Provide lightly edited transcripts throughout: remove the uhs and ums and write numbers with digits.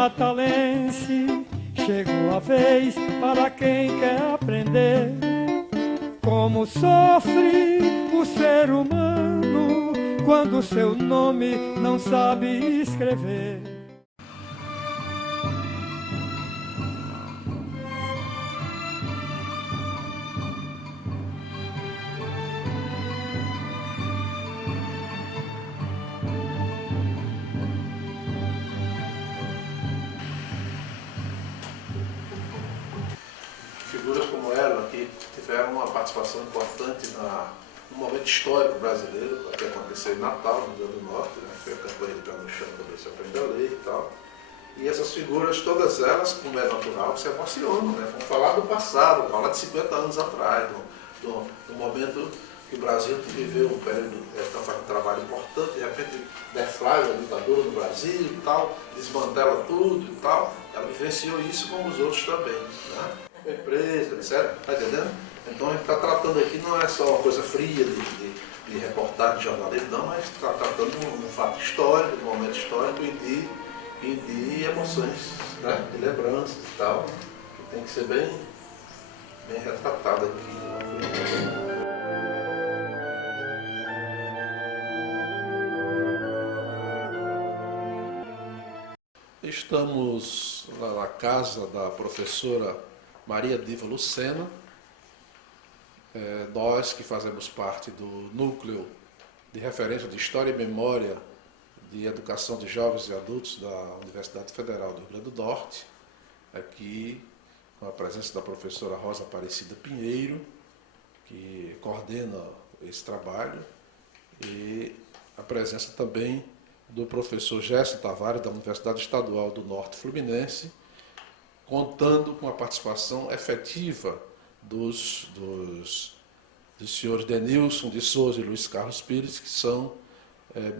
natalense, chegou a vez para quem quer aprender como sofre o ser humano quando seu nome não sabe escrever. Figuras como ela, que tiveram uma participação importante no momento histórico brasileiro, que aconteceu em Natal, no Rio Grande do Norte, né? Foi a campanha de Pé no Chão, também se aprende a ler e tal. E essas figuras, todas elas, como é natural, se emocionam, né? Vamos falar do passado, vamos falar de 50 anos atrás, do momento que o Brasil viveu um período, está fazendo um trabalho importante, de repente deflagra a ditadura no Brasil e tal, desmantela tudo e tal. Ela vivenciou isso como os outros também, né? Empresa, etc. Está entendendo? Então a gente está tratando aqui, não é só uma coisa fria de reportagem, de jornalismo, não, mas está tratando de um fato histórico, de um momento histórico e de emoções, né? De lembranças e tal, que tem que ser bem retratado aqui. Estamos na casa da professora Maria Diva Lucena, nós que fazemos parte do núcleo de referência de História e Memória de Educação de Jovens e Adultos da Universidade Federal do Rio Grande do Norte, aqui com a presença da professora Rosa Aparecida Pinheiro, que coordena esse trabalho, e a presença também do professor Gerson Tavares, da Universidade Estadual do Norte Fluminense, contando com a participação efetiva dos senhores Denilson de Souza e Luiz Carlos Pires, que são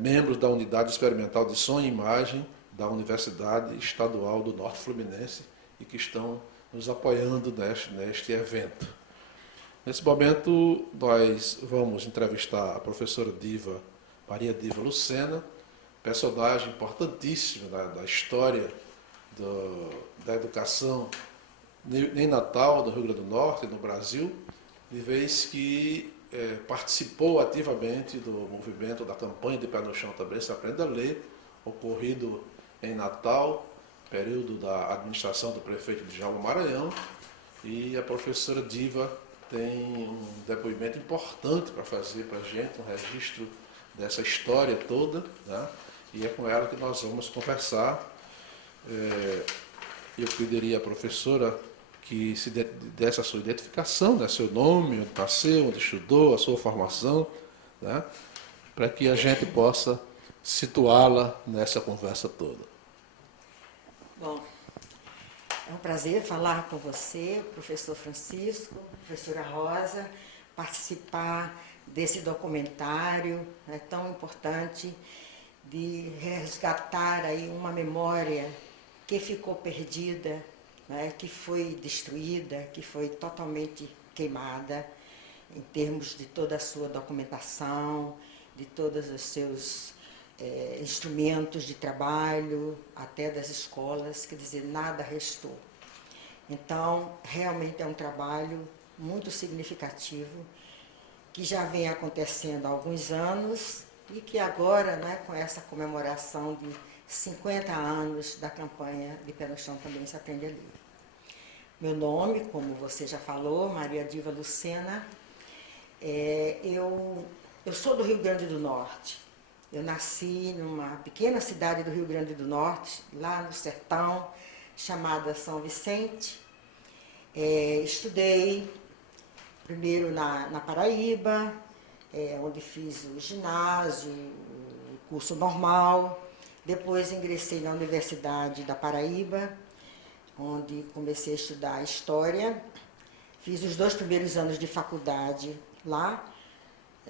membros da Unidade Experimental de Som e Imagem da Universidade Estadual do Norte Fluminense e que estão nos apoiando neste evento. Nesse momento, nós vamos entrevistar a professora Maria Diva Lucena, personagem importantíssima da história da educação em Natal, do Rio Grande do Norte, no Brasil, de vez que participou ativamente do movimento da campanha de Pé no Chão também, se aprende a ler, ocorrido em Natal, período da administração do prefeito de Djalma Maranhão, e a professora Diva tem um depoimento importante para fazer para a gente, um registro dessa história toda, né? E é com ela que nós vamos conversar. Eu pediria à professora que se desse a sua identificação, né, seu nome, onde nasceu, onde estudou, a sua formação, né, para que a gente possa situá-la nessa conversa toda. Bom, é um prazer falar com você, professor Francisco, professora Rosa, participar desse documentário tão importante de resgatar aí uma memória que ficou perdida, que foi destruída, que foi totalmente queimada, em termos de toda a sua documentação, de todos os seus instrumentos de trabalho, até das escolas, quer dizer, nada restou. Então, realmente é um trabalho muito significativo, que já vem acontecendo há alguns anos e que agora, com essa comemoração de 50 anos da campanha de Pé no Chão também se aprende a ler. Meu nome, como você já falou, Maria Diva Lucena, eu sou do Rio Grande do Norte. Eu nasci numa pequena cidade do Rio Grande do Norte, lá no sertão, chamada São Vicente. Estudei primeiro na Paraíba, onde fiz o ginásio, o curso normal. Depois ingressei na Universidade da Paraíba, onde comecei a estudar História. Fiz os 2 primeiros anos de faculdade lá,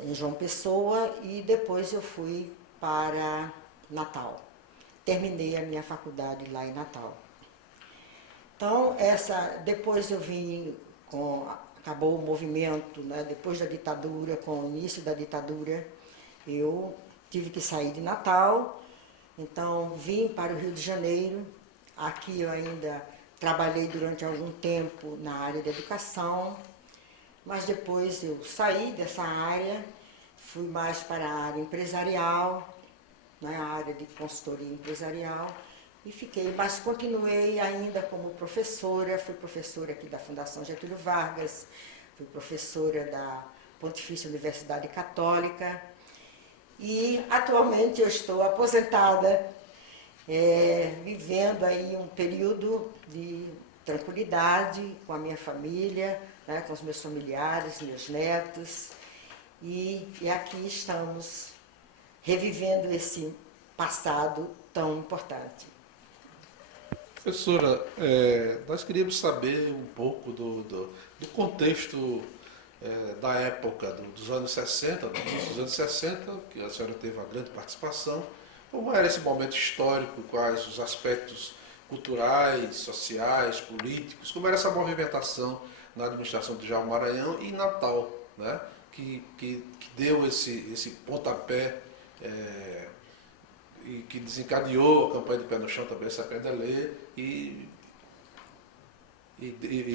em João Pessoa, e depois eu fui para Natal. Terminei a minha faculdade lá em Natal. Então, depois eu vim acabou o movimento, depois da ditadura, com o início da ditadura, eu tive que sair de Natal, então vim para o Rio de Janeiro, Aqui eu ainda trabalhei durante algum tempo na área da educação, mas depois eu saí dessa área, fui mais para a área empresarial, na área de consultoria empresarial, e fiquei, mas continuei ainda como professora, fui professora aqui da Fundação Getúlio Vargas, fui professora da Pontifícia Universidade Católica, e atualmente eu estou aposentada, vivendo aí um período de tranquilidade com a minha família, né, com os meus familiares, meus netos, e aqui estamos revivendo esse passado tão importante. Professora, nós queríamos saber um pouco do contexto da época dos anos 60, dos anos 60, que a senhora teve uma grande participação. Como era esse momento histórico, quais os aspectos culturais, sociais, políticos, como era essa movimentação na administração de Djalma Maranhão e em Natal, né? que deu esse pontapé e que desencadeou a campanha de Pé no Chão também, essa Aprenda a Ler, e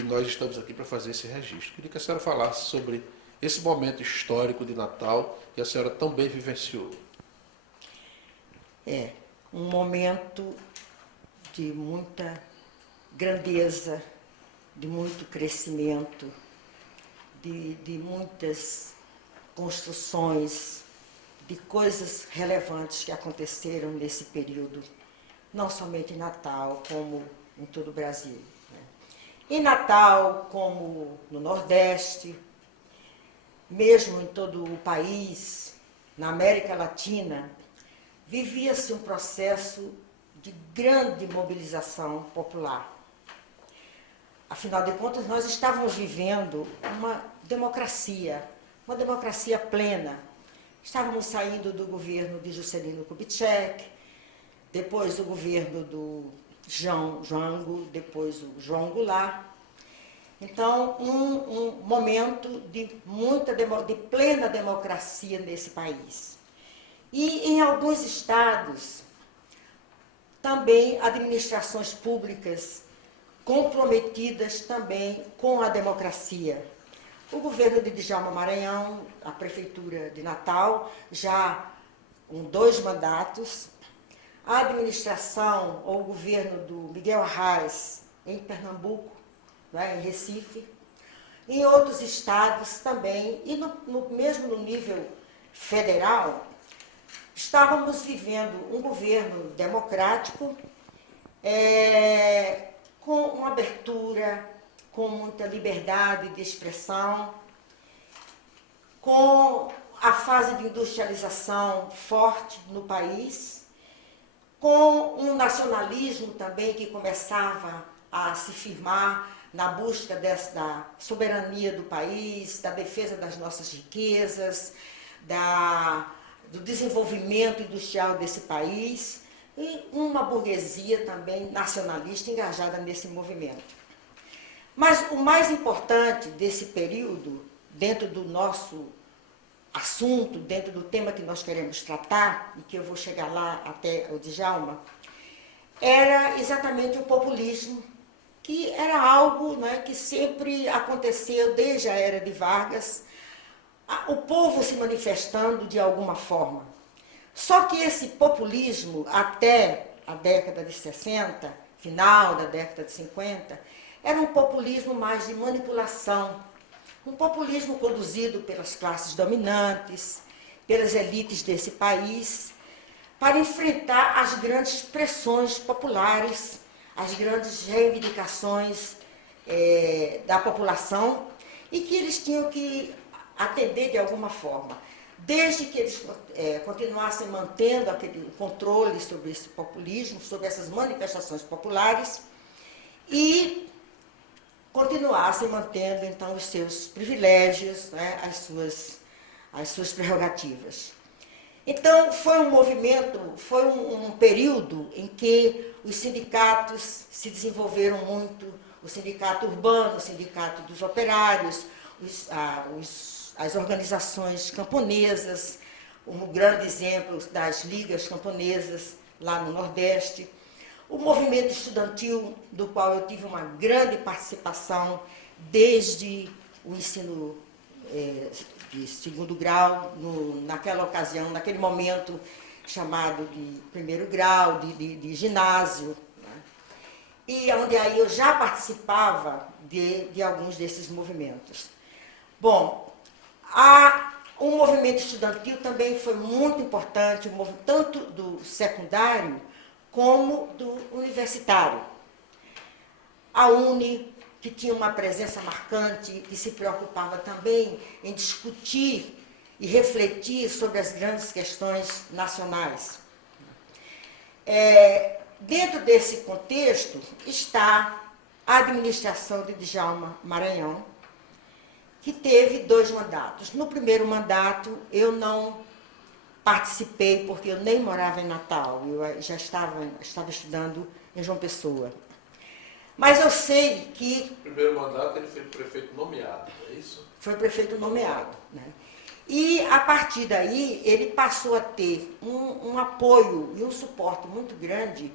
nós estamos aqui para fazer esse registro. Queria que a senhora falasse sobre esse momento histórico de Natal que a senhora tão bem vivenciou. Um momento de muita grandeza, de muito crescimento, de muitas construções, de coisas relevantes que aconteceram nesse período, não somente em Natal, como em todo o Brasil. Em Natal, como no Nordeste, mesmo em todo o país, na América Latina, vivia-se um processo de grande mobilização popular. Afinal de contas, nós estávamos vivendo uma democracia plena. Estávamos saindo do governo de Juscelino Kubitschek, depois do governo do João Jango, depois o João Goulart. Então, um momento de plena democracia nesse país. E em alguns estados, também administrações públicas comprometidas também com a democracia. O governo de Djalma Maranhão, a prefeitura de Natal, já com 2 mandatos, a administração ou o governo do Miguel Arraes em Pernambuco, né, em Recife, em outros estados também, e mesmo no nível federal, estávamos vivendo um governo democrático, com uma abertura, com muita liberdade de expressão, com a fase de industrialização forte no país, com um nacionalismo também que começava a se firmar na busca da soberania do país, da defesa das nossas riquezas, do desenvolvimento industrial desse país, e uma burguesia também nacionalista engajada nesse movimento. Mas o mais importante desse período, dentro do nosso assunto, dentro do tema que nós queremos tratar, e que eu vou chegar lá até o Djalma, era exatamente o populismo, que era algo, né, que sempre aconteceu desde a era de Vargas, o povo se manifestando de alguma forma. Só que esse populismo, até a década de 60, final da década de 50, era um populismo mais de manipulação, um populismo conduzido pelas classes dominantes, pelas elites desse país, para enfrentar as grandes pressões populares, as grandes reivindicações da população, e que eles tinham que atender de alguma forma. Desde que eles continuassem mantendo aquele controle sobre esse populismo, sobre essas manifestações populares, e continuassem mantendo, então, os seus privilégios, né, as suas prerrogativas. Então, foi um movimento, foi um período em que os sindicatos se desenvolveram muito, o sindicato urbano, o sindicato dos operários, as organizações camponesas, um grande exemplo das ligas camponesas lá no Nordeste, O movimento estudantil, do qual eu tive uma grande participação desde o ensino de segundo grau, naquela ocasião, naquele momento chamado de primeiro grau, de ginásio, né? E onde aí eu já participava de alguns desses movimentos. Bom, o movimento estudantil também foi muito importante, tanto do secundário como do universitário. A UNE, que tinha uma presença marcante, que se preocupava também em discutir e refletir sobre as grandes questões nacionais. Dentro desse contexto está a administração de Djalma Maranhão, que teve 2 mandatos. No primeiro mandato, eu não participei, porque eu nem morava em Natal, eu já estava estudando em João Pessoa. Mas eu sei que... No primeiro mandato ele foi prefeito nomeado, é isso? Foi prefeito nomeado, né? E, a partir daí, ele passou a ter um apoio e um suporte muito grande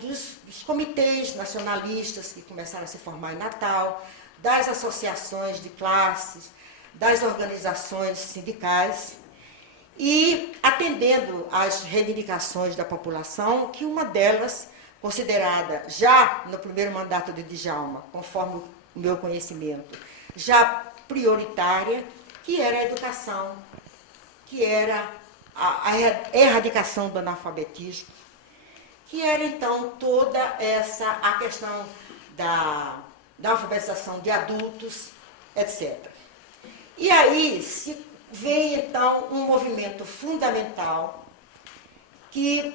dos comitês nacionalistas que começaram a se formar em Natal, das associações de classes, das organizações sindicais, e atendendo às reivindicações da população, que uma delas, considerada já no primeiro mandato de Djalma, conforme o meu conhecimento, já prioritária, que era a educação, que era a erradicação do analfabetismo, que era, então, toda a questão da alfabetização de adultos, etc. E aí vem, então, um movimento fundamental que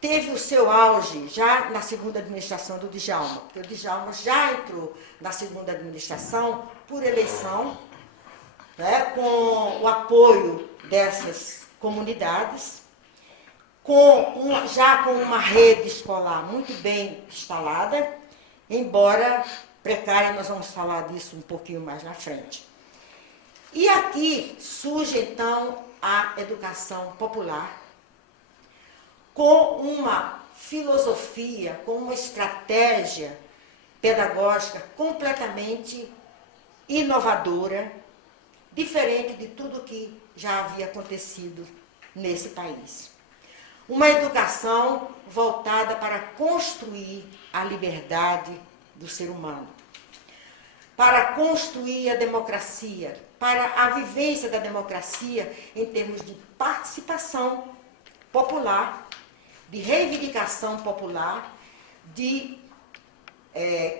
teve o seu auge já na segunda administração do Djalma, porque o Djalma já entrou na segunda administração por eleição, né, com o apoio dessas comunidades, já com uma rede escolar muito bem instalada, embora precária, nós vamos falar disso um pouquinho mais na frente. E aqui surge, então, a educação popular, com uma filosofia, com uma estratégia pedagógica completamente inovadora, diferente de tudo que já havia acontecido nesse país. Uma educação voltada para construir a liberdade do ser humano, para construir a democracia, para a vivência da democracia em termos de participação popular, de reivindicação popular, de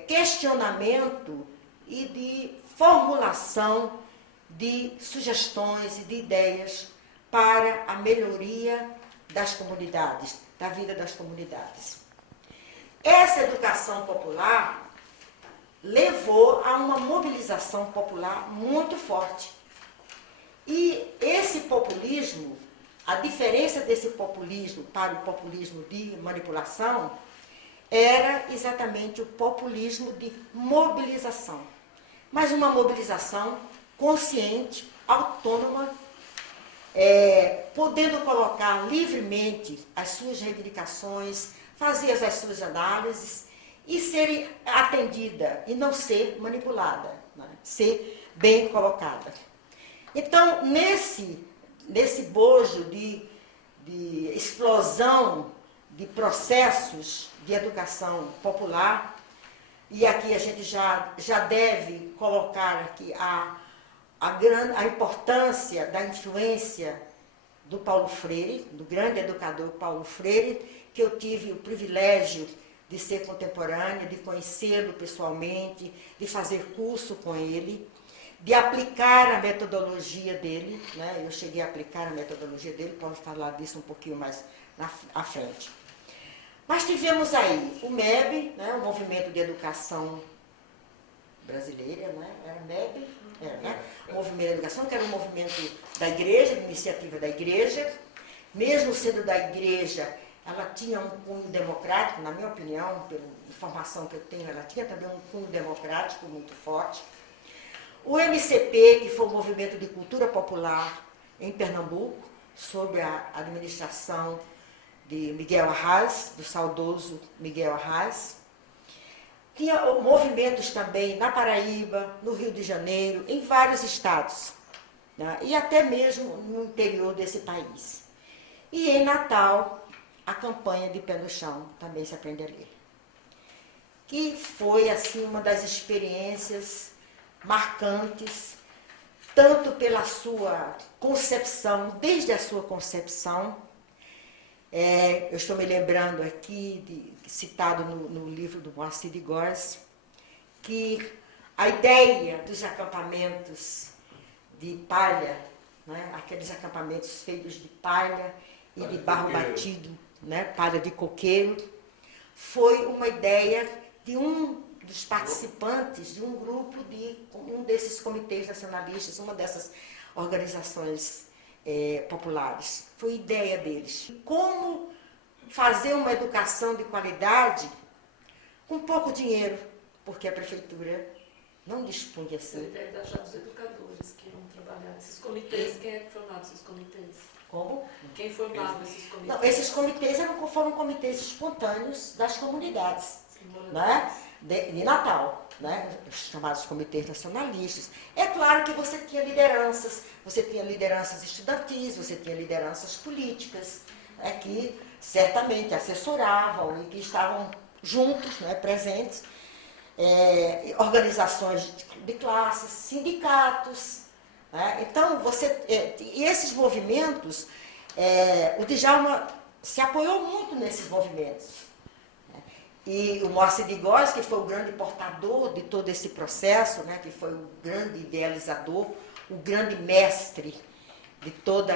questionamento e de formulação de sugestões e de ideias para a melhoria das comunidades, da vida das comunidades. Essa educação popular levou a uma mobilização popular muito forte. E esse populismo, a diferença desse populismo para o populismo de manipulação, era exatamente o populismo de mobilização. Mas uma mobilização consciente, autônoma, podendo colocar livremente as suas reivindicações, fazer as suas análises e ser atendida e não ser manipulada, né? Ser bem colocada. Então, nesse bojo de explosão de processos de educação popular, e aqui a gente já deve colocar aqui a importância da influência do Paulo Freire, do grande educador Paulo Freire, que eu tive o privilégio de ser contemporânea, de conhecê-lo pessoalmente, de fazer curso com ele, de aplicar a metodologia dele, né? Eu cheguei a aplicar a metodologia dele, posso falar disso um pouquinho mais à frente. Mas tivemos aí o MEB, né? O Movimento de Educação Brasileira, né? Era MEB, né? O Movimento de Educação, que era um movimento da igreja, de iniciativa da igreja. Mesmo sendo da igreja, ela tinha um cunho democrático, na minha opinião, pela informação que eu tenho, ela tinha também um cunho democrático muito forte. O MCP, que foi o Movimento de Cultura Popular em Pernambuco, sob a administração de Miguel Arraes, do saudoso Miguel Arraes. Tinha movimentos também na Paraíba, no Rio de Janeiro, em vários estados, né? E até mesmo no interior desse país. E em Natal, a campanha de Pé no Chão, também se aprende a ler. Que foi, assim, uma das experiências marcantes, tanto pela sua concepção, desde a sua concepção. Eu estou me lembrando aqui, citado no livro do Moacir de Góes, que a ideia dos acampamentos de palha, né, aqueles acampamentos feitos de palha e de barro batido, né, palha de coqueiro, foi uma ideia de um dos participantes de um grupo um desses comitês nacionalistas, uma dessas organizações populares. Foi ideia deles. Como fazer uma educação de qualidade com pouco dinheiro, porque a prefeitura não dispunha assim. A ideia da dos educadores que iam trabalhar nesses comitês. Quem é que formava esses comitês? Como? Quem formava esses comitês? Não, esses comitês foram comitês espontâneos das comunidades, né? De Natal, né? Os chamados comitês nacionalistas. É claro que você tinha lideranças estudantis, você tinha lideranças políticas, né, que certamente assessoravam e que estavam juntos, né, presentes, organizações de classes, sindicatos, né? Então, e esses movimentos, o Djalma se apoiou muito nesses movimentos. E o Moacir de Góes, que foi o grande portador de todo esse processo, né, que foi o grande idealizador, o grande mestre de todo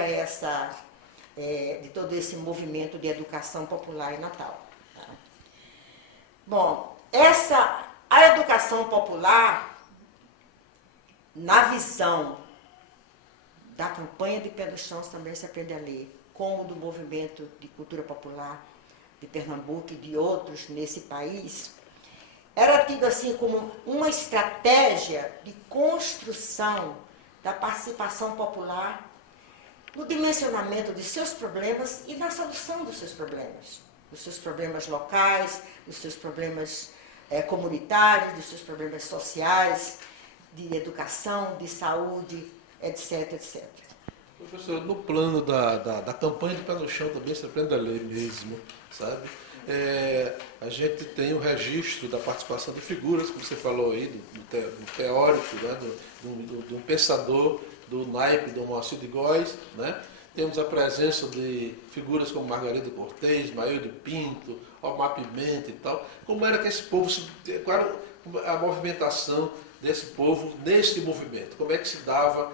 esse movimento de educação popular em Natal. Tá? Bom, a educação popular, na visão da campanha de Pé no Chão também se aprende a ler, como do movimento de cultura popular de Pernambuco e de outros nesse país, era tido assim como uma estratégia de construção da participação popular no dimensionamento de seus problemas e na solução dos seus problemas locais, dos seus problemas comunitários, dos seus problemas sociais, de educação, de saúde, etc, etc. Professor, no plano da campanha de Pé no Chão também se aprende a ler mesmo, sabe? A gente tem o registro da participação de figuras, como você falou aí, do teórico, né? do pensador, do naipe do Moacir de Góes, né? Temos a presença de figuras como Margarida Cortês, Maio de Pinto, Omar Pimenta e tal. Como era que esse povo, qual era a movimentação desse povo neste movimento? Como é que se dava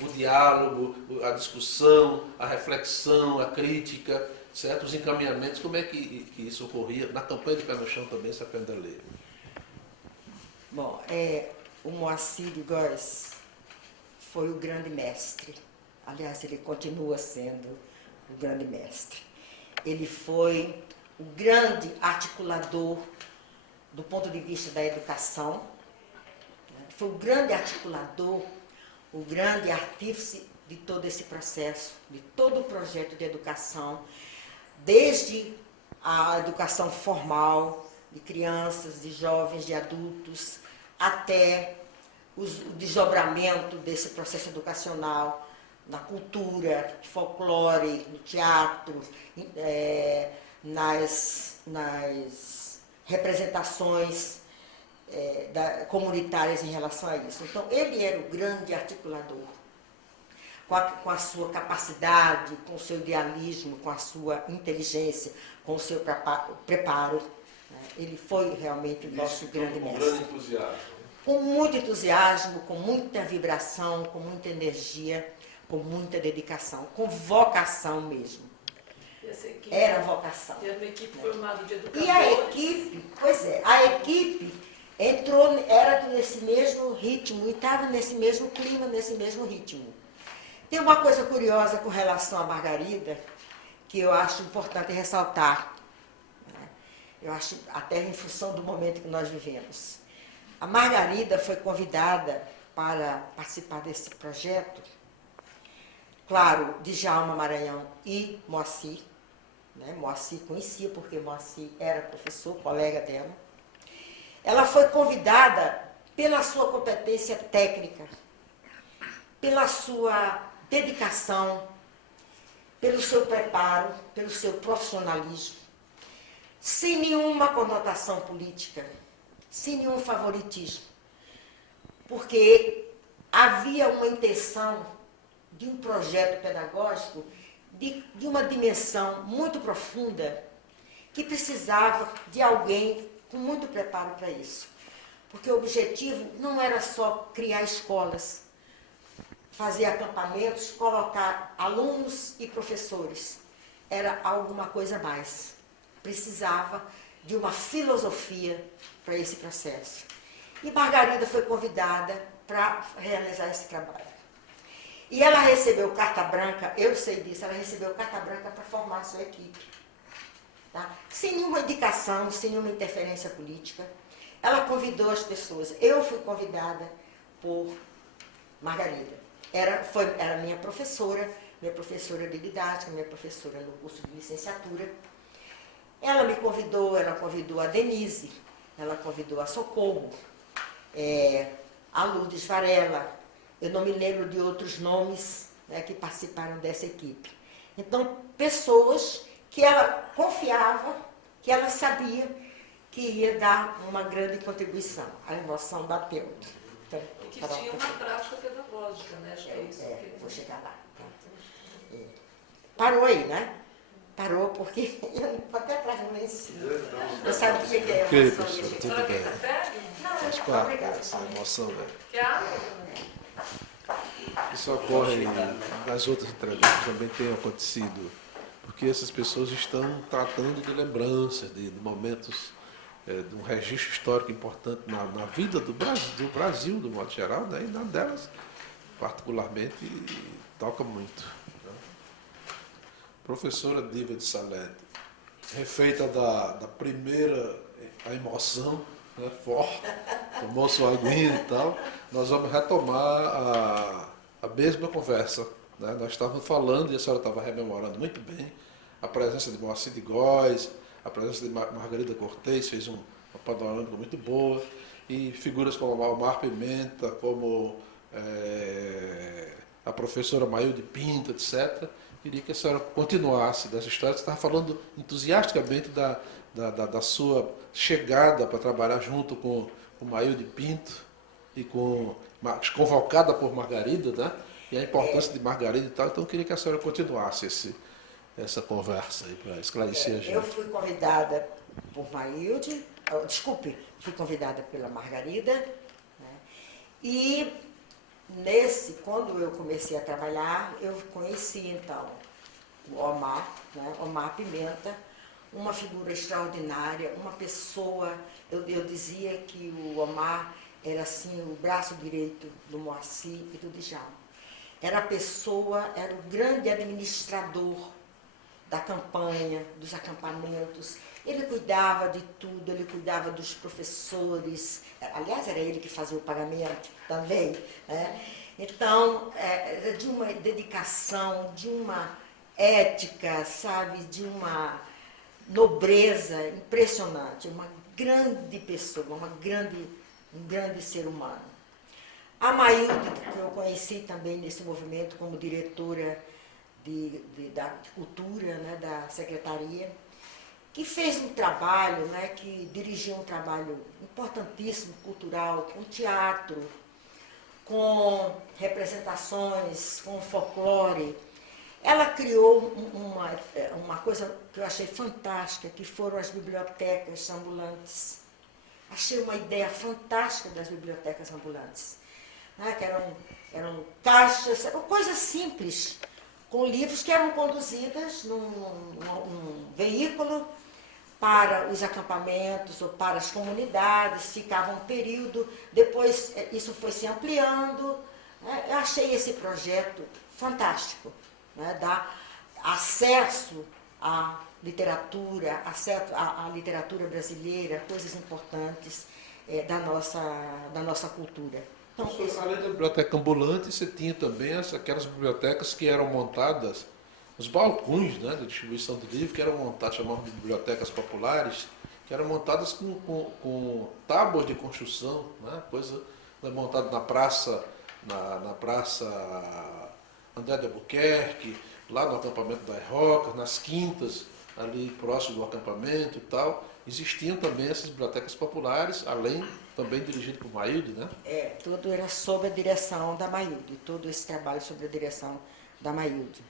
o diálogo, a discussão, a reflexão, a crítica, certo? Os encaminhamentos, como é que isso ocorria? Na campanha de Pé no Chão também se aprende a ler. Bom, o Moacir de Góes foi o grande mestre. Aliás, ele continua sendo o grande mestre. Ele foi o grande articulador do ponto de vista da educação. Foi o grande articulador, o grande artífice de todo esse processo, de todo o projeto de educação, desde a educação formal, de crianças, de jovens, de adultos, até o desdobramento desse processo educacional na cultura, folclore, no teatro, nas representações comunitárias em relação a isso. Então, ele era o grande articulador, com a sua capacidade, com o seu idealismo, com a sua inteligência, com o seu preparo. Né? Ele foi realmente o nosso grande mestre. Com grande entusiasmo. Com muito entusiasmo, com muita vibração, com muita energia, com muita dedicação, com vocação mesmo. Era vocação. Era uma equipe formada de educadores. E a equipe era nesse mesmo ritmo e estava nesse mesmo clima, nesse mesmo ritmo. Tem uma coisa curiosa com relação à Margarida, que eu acho importante ressaltar. Eu acho até em função do momento que nós vivemos. A Margarida foi convidada para participar desse projeto, claro, Djalma Maranhão e Moacir, né? Moacir conhecia, porque Moacir era professor, colega dela. Ela foi convidada pela sua competência técnica, pela sua dedicação, pelo seu preparo, pelo seu profissionalismo, sem nenhuma conotação política, sem nenhum favoritismo, porque havia uma intenção de um projeto pedagógico de uma dimensão muito profunda que precisava de alguém com muito preparo para isso. Porque o objetivo não era só criar escolas, fazer acampamentos, colocar alunos e professores. Era alguma coisa mais. Precisava de uma filosofia para esse processo. E Margarida foi convidada para realizar esse trabalho. E ela recebeu carta branca, eu sei disso, ela recebeu carta branca para formar a sua equipe. Tá? Sem nenhuma indicação, sem nenhuma interferência política. Ela convidou as pessoas. Eu fui convidada por Margarida. Era minha professora de didática, minha professora no curso de licenciatura. Ela me convidou, ela convidou a Denise, ela convidou a Socorro, a Lourdes Varela. Eu não me lembro de outros nomes, né, que participaram dessa equipe. Então, pessoas que ela confiava, que ela sabia que ia dar uma grande contribuição. A emoção bateu. Então, E que tinha uma prática pedagógica, né? Acho que é isso. Vou chegar lá. Parou aí, né? Parou porque eu vou até atrás do lenço. Eu sabia que era Ok, emoção. professor, Ia tudo chegar. bem. Não, Faz parte obrigada. dessa emoção, né? Quer água? Isso ocorre nas outras entrevistas, também tem acontecido, porque essas pessoas estão tratando de lembranças, de momentos, de um registro histórico importante na vida do Brasil, do modo geral, né? E na delas, particularmente, toca muito. Né? Professora Diva de Salete, refeita da primeira a emoção, né, forte, tomou sua aguinha e tal, nós vamos retomar a mesma conversa. Né? Nós estávamos falando, e a senhora estava rememorando muito bem, a presença de Moacir de Góes, a presença de Margarida Cortez, fez uma panorâmica muito boa, e figuras como Almar Pimenta, como a professora Mailde Pinto, etc. Queria que a senhora continuasse dessa história. Você estava falando entusiasticamente da sua chegada para trabalhar junto com o Mailde Pinto e convocada por Margarida, né? E a importância de Margarida e tal. Então eu queria que a senhora continuasse essa conversa aí para esclarecer a gente. Eu fui convidada por Mailde, fui convidada pela Margarida, né? E quando eu comecei a trabalhar, eu conheci então o Omar, né? Omar Pimenta, uma figura extraordinária, uma pessoa, eu dizia que o Omar era assim o braço direito do Moacir e do Djalma. Era o grande administrador da campanha, dos acampamentos. Ele cuidava de tudo, ele cuidava dos professores. Aliás, era ele que fazia o pagamento também. Né? Então, de uma dedicação, de uma ética, sabe, de uma nobreza impressionante. Uma grande pessoa, um grande ser humano. A Mailde, que eu conheci também nesse movimento como diretora de cultura, né, da secretaria, que fez um trabalho, né, que dirigiu um trabalho importantíssimo, cultural, com teatro, com representações, com folclore. Ela criou uma coisa que eu achei fantástica, que foram as bibliotecas ambulantes. Achei uma ideia fantástica das bibliotecas ambulantes, né, que eram caixas, eram coisas simples, com livros que eram conduzidas num veículo para os acampamentos ou para as comunidades, ficava um período, depois isso foi se ampliando. Né? Eu achei esse projeto fantástico, né? Dar acesso à literatura, acesso à literatura brasileira, coisas importantes da nossa cultura. Então, além da biblioteca ambulante, você tinha também aquelas bibliotecas que eram montadas os balcões, né, de distribuição de livro, que eram montados, chamavam de bibliotecas populares, que eram montadas com tábuas de construção, né, coisa montada na praça, na praça André de Albuquerque, lá no acampamento das Rocas, nas quintas, ali próximo do acampamento e tal. Existiam também essas bibliotecas populares, além também dirigido por Mailde, né? Tudo era sob a direção da Mailde, todo esse trabalho sob a direção da Mailde.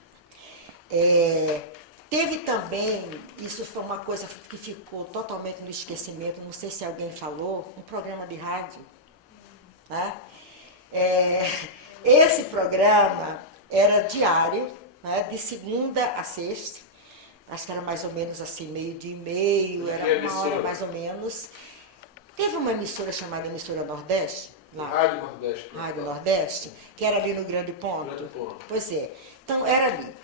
Teve também, isso foi uma coisa que ficou totalmente no esquecimento, não sei se alguém falou, um programa de rádio. Né? Esse programa era diário, né, de segunda a sexta, acho que era mais ou menos assim, meio-dia e meio, era uma hora mais ou menos. Teve uma emissora chamada Emissora Nordeste, lá, Rádio Nordeste. Rádio Nordeste, que era ali no Grande Ponto. Grande Ponto. Pois é, então era ali.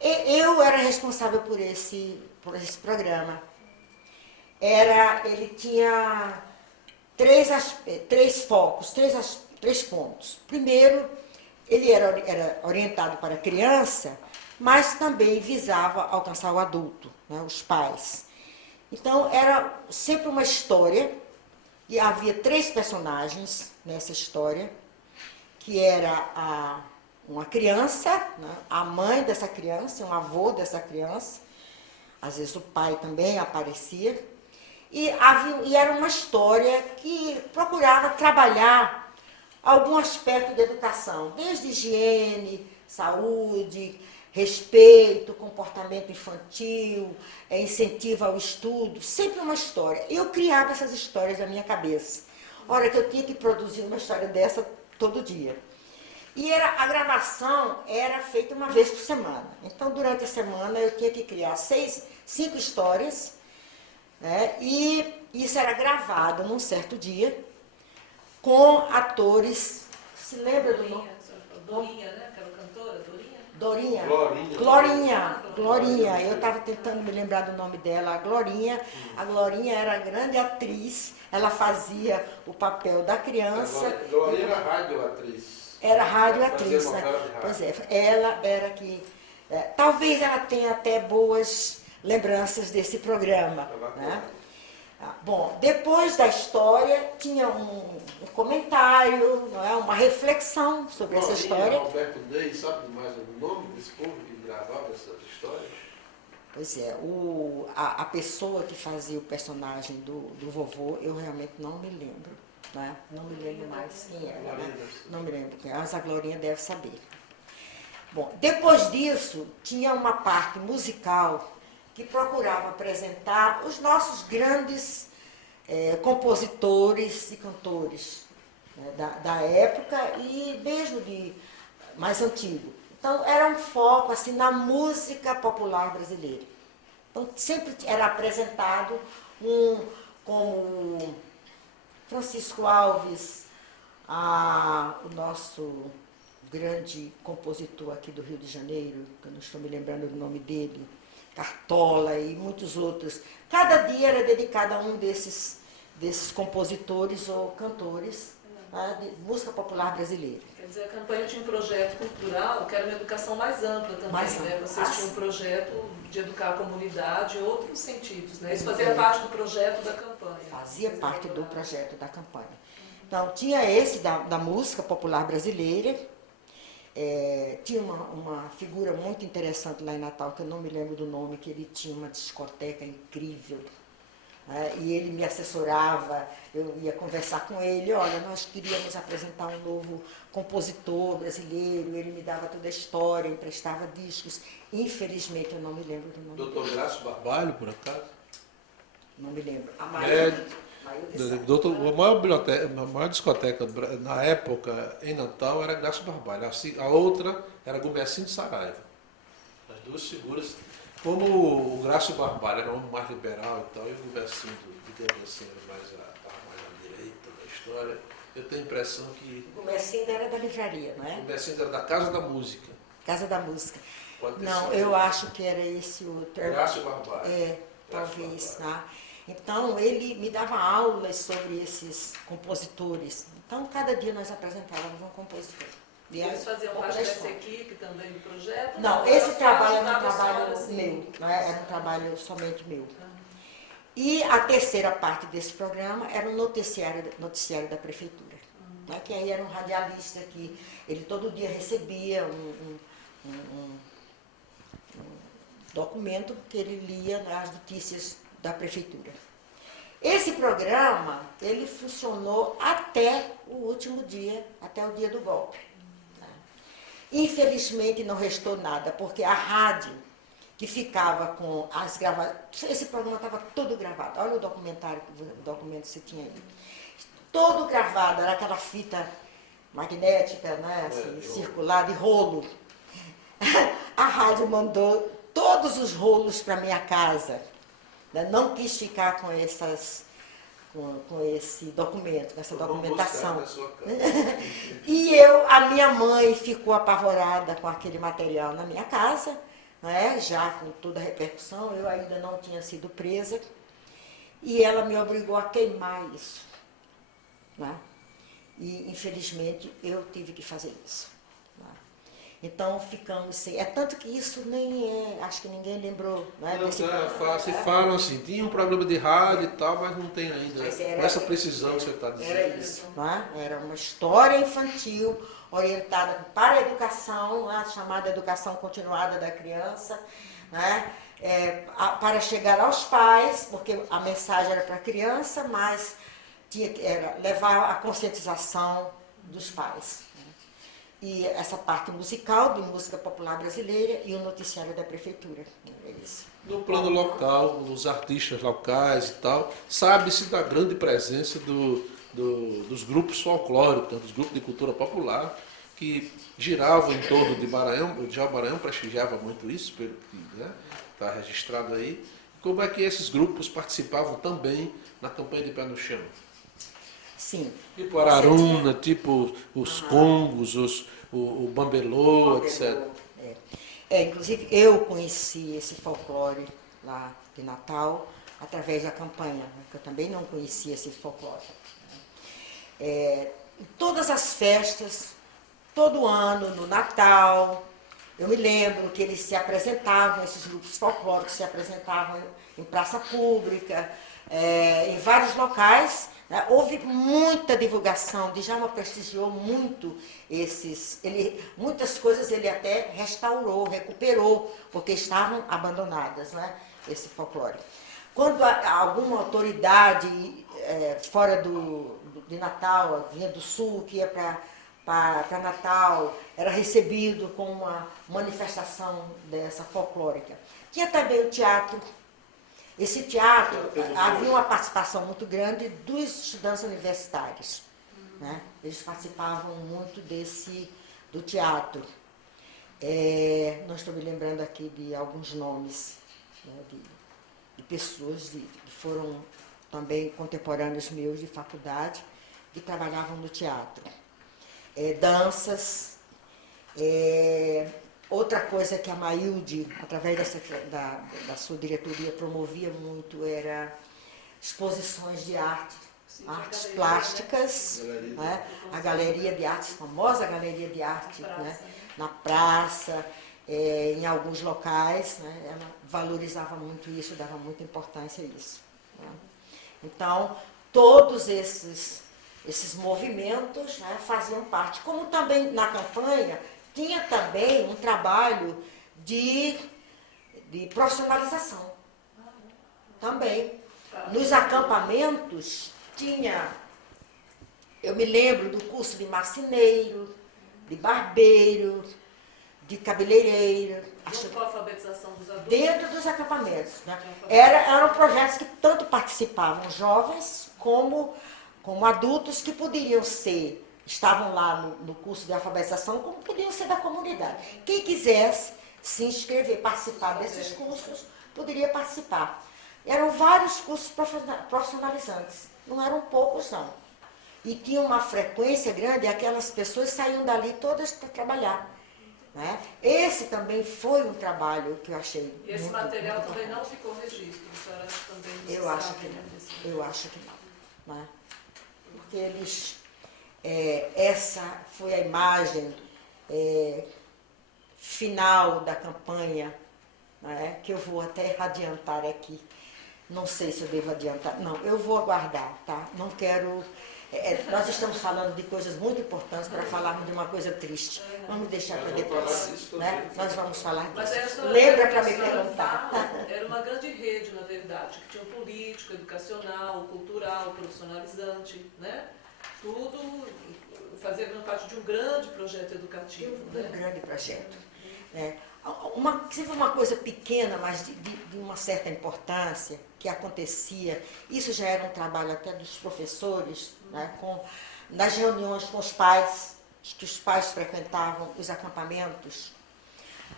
Eu era responsável por esse programa. Ele tinha três focos, três pontos. Primeiro, ele era orientado para a criança, mas também visava alcançar o adulto, né, os pais. Então, era sempre uma história, e havia 3 personagens nessa história, que era uma criança, né, a mãe dessa criança, um avô dessa criança, às vezes o pai também aparecia, e era uma história que procurava trabalhar algum aspecto da educação, desde higiene, saúde, respeito, comportamento infantil, incentivo ao estudo, sempre uma história. Eu criava essas histórias na minha cabeça. Hora que eu tinha que produzir uma história dessa todo dia. E a gravação era feita uma vez por semana. Então, durante a semana, eu tinha que criar 5 histórias, né, e isso era gravado num certo dia, com atores. Se lembra do nome? Dorinha, né? Aquela cantora, Dorinha? Glorinha. Eu estava tentando me lembrar do nome dela. A Glorinha era grande atriz. Ela fazia o papel da criança. Glorinha era radioatriz. Era radioatriz, né? Pois é, ela era que... talvez ela tenha até boas lembranças desse programa, né? Bom, depois da história, tinha um comentário, não é? Uma reflexão sobre essa história. Alberto Ney, sabe mais o nome desse povo que gravava essas histórias? Pois é, a pessoa que fazia o personagem do vovô, eu realmente não me lembro, né? Não me lembro mais quem era, né? Não me lembro quem era, mas a Glorinha deve saber. Bom, depois disso, tinha uma parte musical que procurava apresentar os nossos grandes compositores e cantores, né, da época e mesmo de mais antigo. Então, era um foco assim, na música popular brasileira. Então, sempre era apresentado como Francisco Alves, o nosso grande compositor aqui do Rio de Janeiro, que eu não estou me lembrando do nome dele, Cartola e muitos outros. Cada dia era dedicado a um desses compositores ou cantores, né, de música popular brasileira. Quer dizer, a campanha tinha um projeto cultural que era uma educação mais ampla também, né? Vocês tinham um projeto de educar a comunidade em outros sentidos, né? Isso fazia parte do projeto da campanha. Fazia parte do projeto da campanha. Então, tinha esse da música popular brasileira. Tinha uma figura muito interessante lá em Natal, que eu não me lembro do nome, que ele tinha uma discoteca incrível, né, e ele me assessorava, eu ia conversar com ele, olha, nós queríamos apresentar um novo compositor brasileiro, ele me dava toda a história, emprestava discos, infelizmente eu não me lembro do nome dele. Doutor Grácio Barbalho, por acaso? Não me lembro. A maior discoteca na época em Natal era Grácio Barbalho. A outra era Gumercindo Saraiva. As duas figuras, como o Grácio Barbalho era um homem mais liberal e tal, e o Gumercindo, digamos assim, era mais à direita da história, eu tenho a impressão que... O Gumercindo era da livraria, não é? O Gumercindo era da Casa da Música. Casa da Música. Não, sido. Eu acho que era esse outro. Grácio Barbalho. Talvez, tá? Então, ele me dava aulas sobre esses compositores. Então, cada dia nós apresentávamos um compositor. E eles faziam um pouco parte da dessa história. equipe também do projeto? Não, Era esse só trabalho era um ajudava a senhora, trabalho assim? meu, não é? Era um trabalho somente meu. E a terceira parte desse programa era o noticiário da prefeitura, né? Que aí era um radialista que ele todo dia recebia um documento que ele lia, né, as notícias da prefeitura. Esse programa, ele funcionou até o último dia, até o dia do golpe. Né? Infelizmente não restou nada, porque a rádio que ficava com as gravações, esse programa estava todo gravado. Olha o documento que você tinha aí. Todo gravado, era aquela fita magnética, né, assim, circular, de rolo. A rádio mandou todos os rolos para minha casa. Né? Não quis ficar com esse documento, com essa documentação. E a minha mãe ficou apavorada com aquele material na minha casa, né? Já com toda a repercussão, eu ainda não tinha sido presa, e ela me obrigou a queimar isso. Né? E, infelizmente, eu tive que fazer isso. Né? Então, ficamos sem... É tanto que isso nem é... Acho que ninguém lembrou. Né, Se falam assim, tinha um programa de rádio e tal, mas não tem ainda. Com essa precisão que você está dizendo. Era isso. Né? Era uma história infantil orientada para a educação, a chamada educação continuada da criança, né? Para chegar aos pais, porque a mensagem era para a criança, mas era levar a conscientização dos pais. Né? E essa parte musical, de música popular brasileira, e o noticiário da prefeitura. É isso. No plano local, nos artistas locais e tal, sabe-se da grande presença dos grupos folclóricos, dos grupos de cultura popular, que giravam em torno de Maranhão. Já o Maranhão prestigiava muito isso, pelo que está registrado aí. Como é que esses grupos participavam também na campanha de Pé no Chão? Sim. Tipo Araruna, tipo os Congos, o Bambelô, etc. Inclusive, eu conheci esse folclore lá de Natal através da campanha, né, que eu também não conhecia esse folclore. Em todas as festas, todo ano, no Natal, eu me lembro que eles se apresentavam, esses grupos folclóricos se apresentavam em praça pública, em vários locais. Né? Houve muita divulgação, Djalma prestigiou muito muitas coisas ele até restaurou, recuperou, porque estavam abandonadas, né? Esse folclore. Quando alguma autoridade fora de Natal, vinha do Sul, que ia para Natal, era recebido com uma manifestação dessa folclórica. Tinha também o teatro. Esse teatro, havia uma participação muito grande dos estudantes universitários. Né? Eles participavam muito do teatro. Não estou me lembrando aqui de alguns nomes, né, de pessoas que foram também contemporâneos meus de faculdade, que trabalhavam no teatro. Danças. Outra coisa que a Maílde, através da sua diretoria, promovia muito era exposições de arte, artes plásticas, né? A galeria de artes, a famosa galeria de arte, né? Na praça, em alguns locais, né? Ela valorizava muito isso, dava muita importância a isso. Né? Então, todos esses movimentos, né, faziam parte. Como também na campanha, tinha também um trabalho de profissionalização. Também. Nos acampamentos tinha, eu me lembro do curso de marceneiro, de barbeiro, de cabeleireiro. Junto com a alfabetização dos adultos? Dentro dos acampamentos. Né? Eram projetos que tanto participavam jovens como adultos que estavam lá no curso de alfabetização, como podiam ser da comunidade. Quem quisesse se inscrever, participar desses cursos, poderia participar. Eram vários cursos profissionalizantes, não eram poucos não. E tinha uma frequência grande, e aquelas pessoas saíam dali todas para trabalhar. Né? Esse também foi um trabalho que eu achei. E esse material também não ficou registro? A senhora também não eu acho que não. Eu acho que não. Né? Porque essa foi a imagem final da campanha, né, que eu vou até adiantar aqui. Não sei se eu devo adiantar. Não, eu vou aguardar, tá? Não quero... nós estamos falando de coisas muito importantes para falarmos de uma coisa triste. Vamos deixar para depois. Né? Nós vamos falar disso. Lembra para me perguntar. Era uma grande rede, na verdade, que tinha um político, educacional, cultural, profissionalizante, né? Tudo fazendo parte de um grande projeto educativo. Um grande projeto. Sempre uma coisa pequena, mas de uma certa importância, que acontecia, isso já era um trabalho até dos professores, né, nas reuniões com os pais, que os pais frequentavam os acampamentos,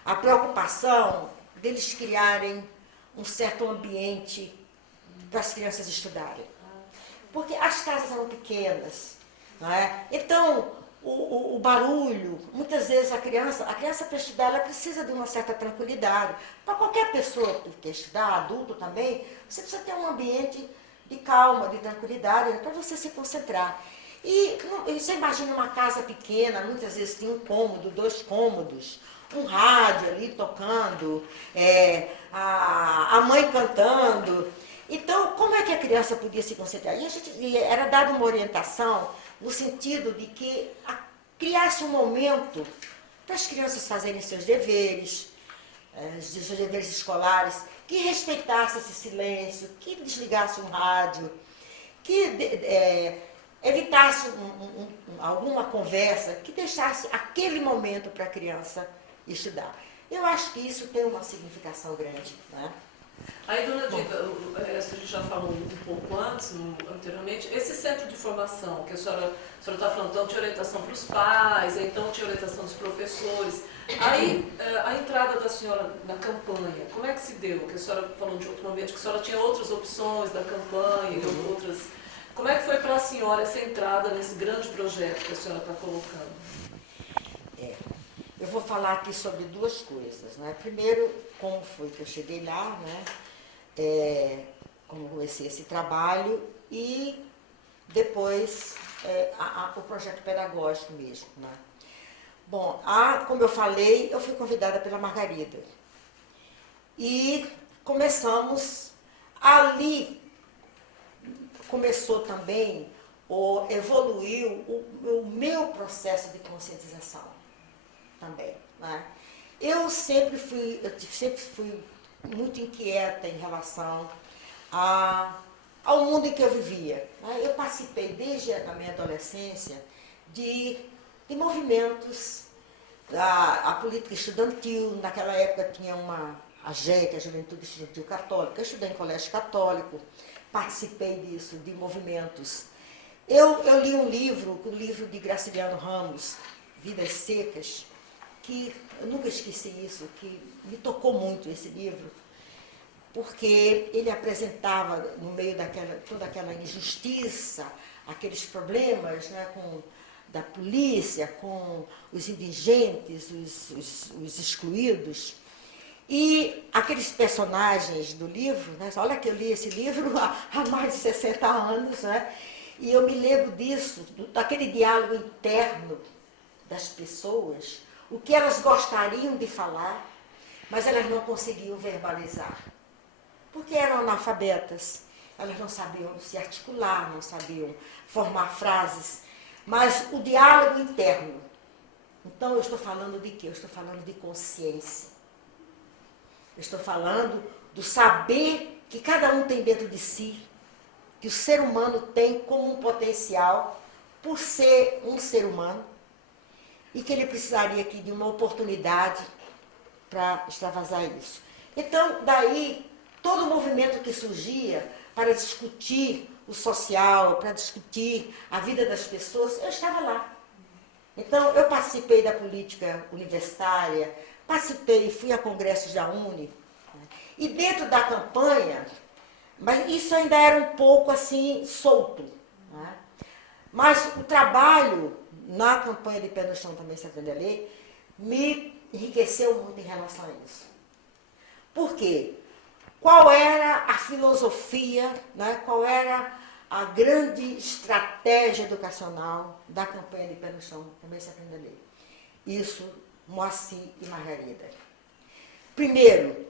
a preocupação deles criarem um certo ambiente para as crianças estudarem. Porque as casas eram pequenas, não é? Então, o barulho, muitas vezes a criança para estudar, ela precisa de uma certa tranquilidade. Para qualquer pessoa que quer estudar, adulto também, você precisa ter um ambiente de calma, de tranquilidade, para você se concentrar. E você imagina uma casa pequena, muitas vezes tem um cômodo, 2 cômodos, um rádio ali tocando, a mãe cantando. Então, como é que a criança podia se concentrar? E era dada uma orientação no sentido de que criasse um momento para as crianças fazerem seus deveres escolares, que respeitasse esse silêncio, que desligasse um rádio, que evitasse alguma conversa, que deixasse aquele momento para a criança estudar. Eu acho que isso tem uma significação grande, né? Aí, dona Dita, a gente já falou um pouco anteriormente, esse centro de formação que a senhora está falando, então tinha orientação para os pais, então tinha orientação dos professores. Aí, a entrada da senhora na campanha, como é que se deu? Que a senhora falou de outro momento, que a senhora tinha outras opções da campanha, outras... Como é que foi para a senhora essa entrada nesse grande projeto que a senhora está colocando? Eu vou falar aqui sobre 2 coisas, né? Primeiro, como foi que eu cheguei lá, né? Como comecei esse trabalho, e depois o projeto pedagógico mesmo, né? Bom, como eu falei, eu fui convidada pela Margarida. E começamos, ali começou também, evoluiu o meu processo de conscientização também, né? Eu sempre fui muito inquieta em relação ao mundo em que eu vivia, né? Eu participei desde a minha adolescência de movimentos, a política estudantil. Naquela época tinha a JEC, a Juventude Estudantil Católica. Eu estudei em colégio católico, participei disso, de movimentos. Eu li um livro, o livro de Graciliano Ramos, Vidas Secas, que eu nunca esqueci isso, que me tocou muito esse livro, porque ele apresentava, no meio toda aquela injustiça, aqueles problemas, né, da polícia, com os indigentes, os excluídos, e aqueles personagens do livro, né, olha que eu li esse livro há mais de 60 anos, né, e eu me lembro disso, daquele diálogo interno das pessoas, o que elas gostariam de falar, mas elas não conseguiam verbalizar, porque eram analfabetas, elas não sabiam se articular, não sabiam formar frases, mas o diálogo interno. Então, eu estou falando de quê? Eu estou falando de consciência. Eu estou falando do saber que cada um tem dentro de si, que o ser humano tem como um potencial, por ser um ser humano, e que ele precisaria aqui de uma oportunidade para extravasar isso. Então, daí, todo o movimento que surgia para discutir o social, para discutir a vida das pessoas, eu estava lá. Então, eu participei da política universitária, fui a congressos da UNE, né? E dentro da campanha, mas isso ainda era um pouco assim, solto, né? Mas o trabalho na campanha de Pé no Chão também, se aprende a ler, me enriqueceu muito em relação a isso. Por quê? Qual era a filosofia, né? Qual era a grande estratégia educacional da campanha de Pé no Chão, também se aprende a ler? isso Moacir e Margarida. Primeiro,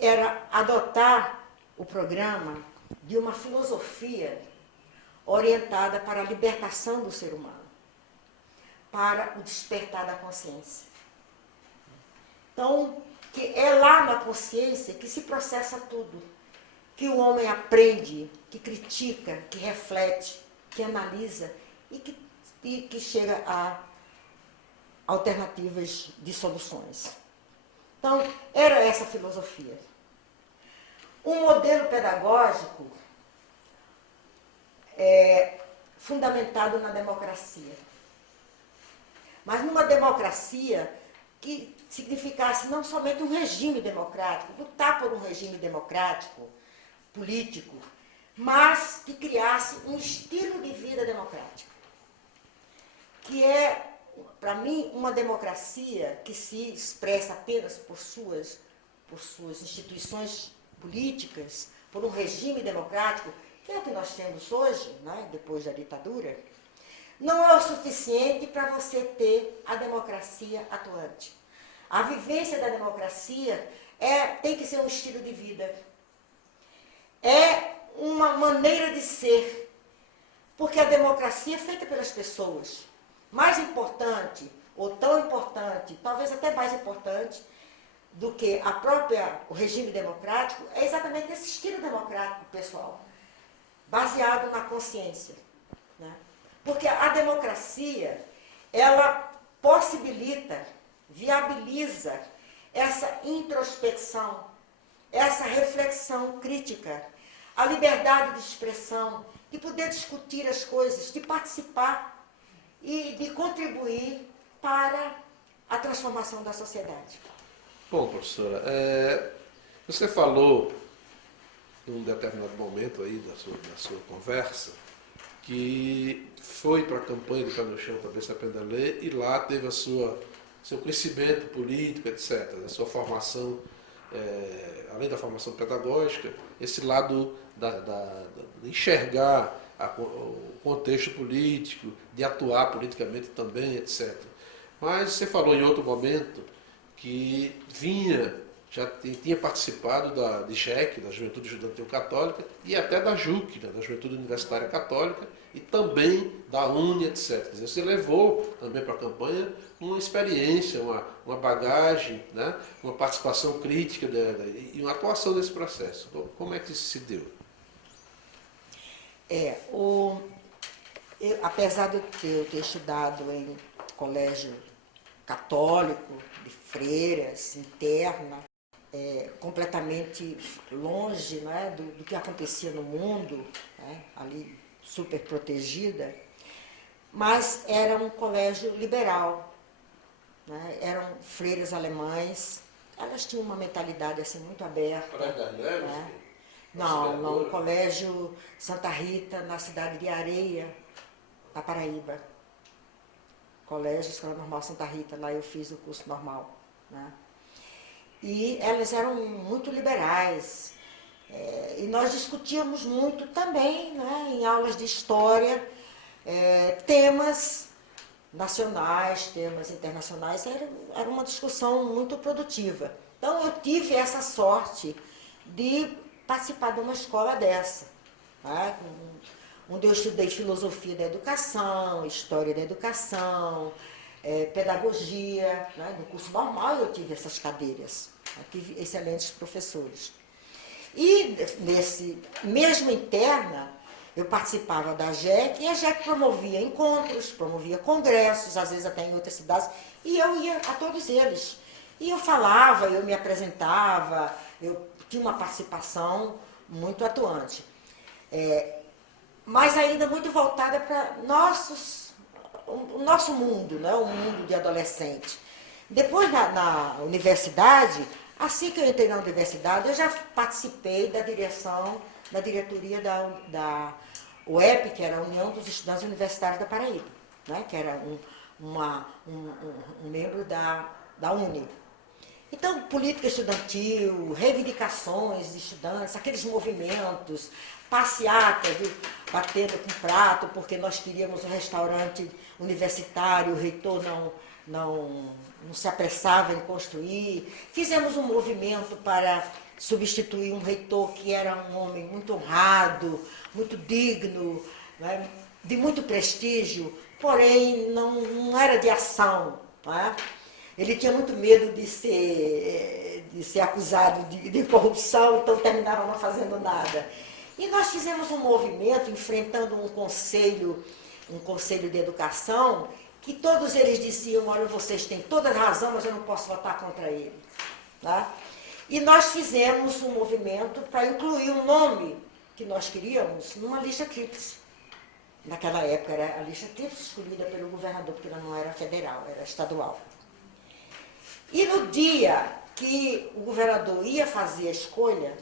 era adotar o programa de uma filosofia orientada para a libertação do ser humano, para o despertar da consciência. Então, que é lá na consciência que se processa tudo, que o homem aprende, que critica, que reflete, que analisa e que chega a alternativas de soluções. Então, era essa filosofia. Um modelo pedagógico fundamentado na democracia. Mas numa democracia que significasse não somente um regime democrático, lutar por um regime democrático, político, mas que criasse um estilo de vida democrático, que é, para mim, uma democracia que se expressa apenas por suas instituições políticas, por um regime democrático, que é o que nós temos hoje, né, depois da ditadura, não é o suficiente para você ter a democracia atuante. A vivência da democracia tem que ser um estilo de vida. É uma maneira de ser. Porque a democracia é feita pelas pessoas. Mais importante, ou tão importante, talvez até mais importante, do que o regime democrático, é exatamente esse estilo democrático pessoal, baseado na consciência, né? Porque a democracia, ela possibilita, viabiliza essa introspecção, essa reflexão crítica, a liberdade de expressão, de poder discutir as coisas, de participar e de contribuir para a transformação da sociedade. Bom, professora, você falou, em um determinado momento aí da sua conversa, que foi para a campanha do Pé no Chão para ver se aprende a ler e lá teve seu crescimento político, etc., a sua formação, além da formação pedagógica, esse lado de enxergar o contexto político, de atuar politicamente também, etc. Mas você falou em outro momento que já tinha participado de JEC, da Juventude Estudantil Católica, e até da JUC, né, da Juventude Universitária Católica, e também da UNE, etc. Quer dizer, você levou também para a campanha uma experiência, uma bagagem, né, uma participação crítica e uma atuação nesse processo. Como é que isso se deu? Apesar de eu ter estudado em colégio católico, de freiras, interna, completamente longe, né, do que acontecia no mundo, né, ali super protegida, mas era um colégio liberal, né, eram freiras alemães, elas tinham uma mentalidade assim muito aberta. Né? Não, o colégio Santa Rita, na cidade de Areia, na Paraíba. Colégio Escola Normal Santa Rita, lá eu fiz o curso normal. Né? E elas eram muito liberais. E nós discutíamos muito também, né, em aulas de história, temas nacionais, temas internacionais. Era uma discussão muito produtiva. Então eu tive essa sorte de participar de uma escola dessa, né, onde eu estudei filosofia da educação, história da educação, pedagogia, né? No curso normal eu tive essas cadeiras, eu tive excelentes professores. E nesse mesmo interna, eu participava da JEC, e a JEC promovia encontros, promovia congressos, às vezes até em outras cidades, e eu ia a todos eles. E eu falava, eu me apresentava, eu tinha uma participação muito atuante. Mas ainda muito voltada para o nosso mundo, né? O mundo de adolescente. Depois, na universidade, assim que eu entrei na universidade, eu já participei da diretoria da UEP, que era a União dos Estudantes Universitários da Paraíba, né? Que era um membro da UNE. Então, política estudantil, reivindicações de estudantes, aqueles movimentos, passeatas, batendo com prato, porque nós queríamos um restaurante universitário, o reitor não se apressava em construir. Fizemos um movimento para substituir um reitor que era um homem muito honrado, muito digno, né, de muito prestígio, porém não era de ação. Né? Ele tinha muito medo de ser acusado de corrupção, então terminava não fazendo nada. E nós fizemos um movimento enfrentando um conselho de educação, que todos eles diziam, olha, vocês têm toda a razão, mas eu não posso votar contra ele. Tá? E nós fizemos um movimento para incluir um nome que nós queríamos numa lista tríplice. Naquela época era a lista tríplice escolhida pelo governador, porque ela não era federal, era estadual. E no dia que o governador ia fazer a escolha,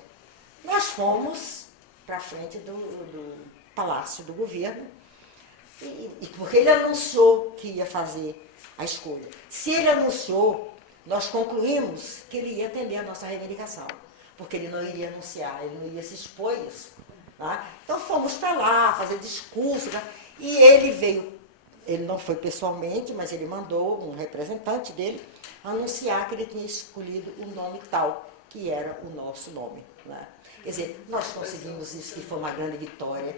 nós fomos para a frente do Palácio do Governo, e porque ele anunciou que ia fazer a escolha. Se ele anunciou, nós concluímos que ele ia atender a nossa reivindicação, porque ele não iria anunciar, ele não ia se expor a isso. Tá? Então fomos para lá fazer discurso, tá? E ele veio, ele não foi pessoalmente, mas ele mandou um representante dele anunciar que ele tinha escolhido o nome tal, que era o nosso nome. Né? Quer dizer, nós conseguimos isso, que foi uma grande vitória.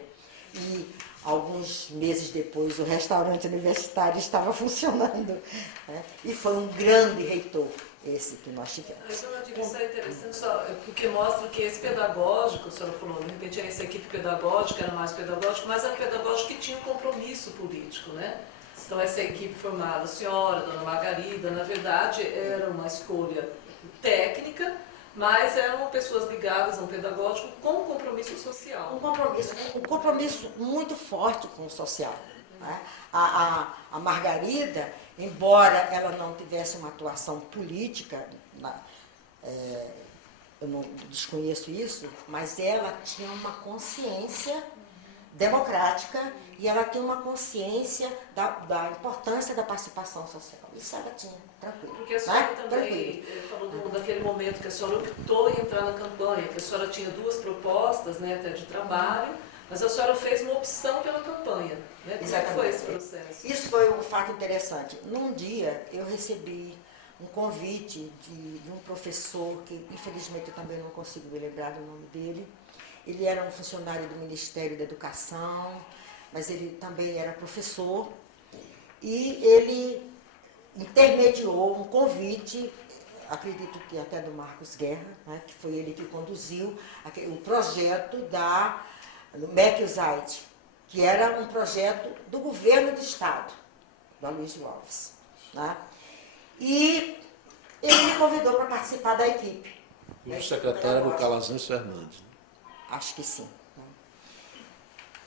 E alguns meses depois o restaurante universitário estava funcionando. Né? E foi um grande reitor esse que nós tivemos. Então, eu digo, isso é interessante, só, porque mostra que esse pedagógico, a senhora falou, de repente essa equipe pedagógica era mais pedagógico, mas era pedagógico que tinha um compromisso político, né? Então essa equipe formada, a senhora, a dona Margarida, na verdade era uma escolha técnica, mas eram pessoas ligadas a um pedagógico com um compromisso social. Um compromisso muito forte com o social. Né? A Margarida, embora ela não tivesse uma atuação política, eu não desconheço isso, mas ela tinha uma consciência democrática e ela tinha uma consciência da importância da participação social. Isso ela tinha, tranquilo. Porque a senhora também falou daquele momento que a senhora optou em entrar na campanha, que a senhora tinha duas propostas, né, até de trabalho, mas a senhora fez uma opção pela campanha. Né? Como foi esse processo? Isso foi um fato interessante. Num dia eu recebi um convite de um professor, que infelizmente eu também não consigo me lembrar do nome dele. Ele era um funcionário do Ministério da Educação, mas ele também era professor, e ele intermediou um convite, acredito que até do Marcos Guerra, né, que foi ele que conduziu o projeto do MEC-USAID, que era um projeto do governo do Estado, do Aloysio Alves. Né? E ele me convidou para participar da equipe. O secretário Calazans Fernandes. Acho que sim.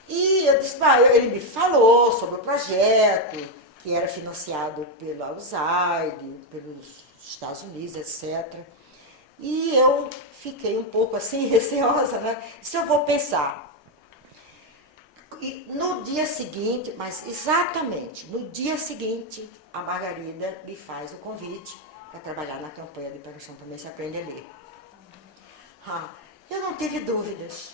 E eu disse, ele me falou sobre o projeto, que era financiado pela USAID, pelos Estados Unidos, etc. E eu fiquei um pouco assim, receosa, né? Se eu vou pensar. E no dia seguinte, mas exatamente no dia seguinte, a Margarida me faz o convite para trabalhar na campanha de Operação Também Se Aprende a Ler. Eu não tive dúvidas.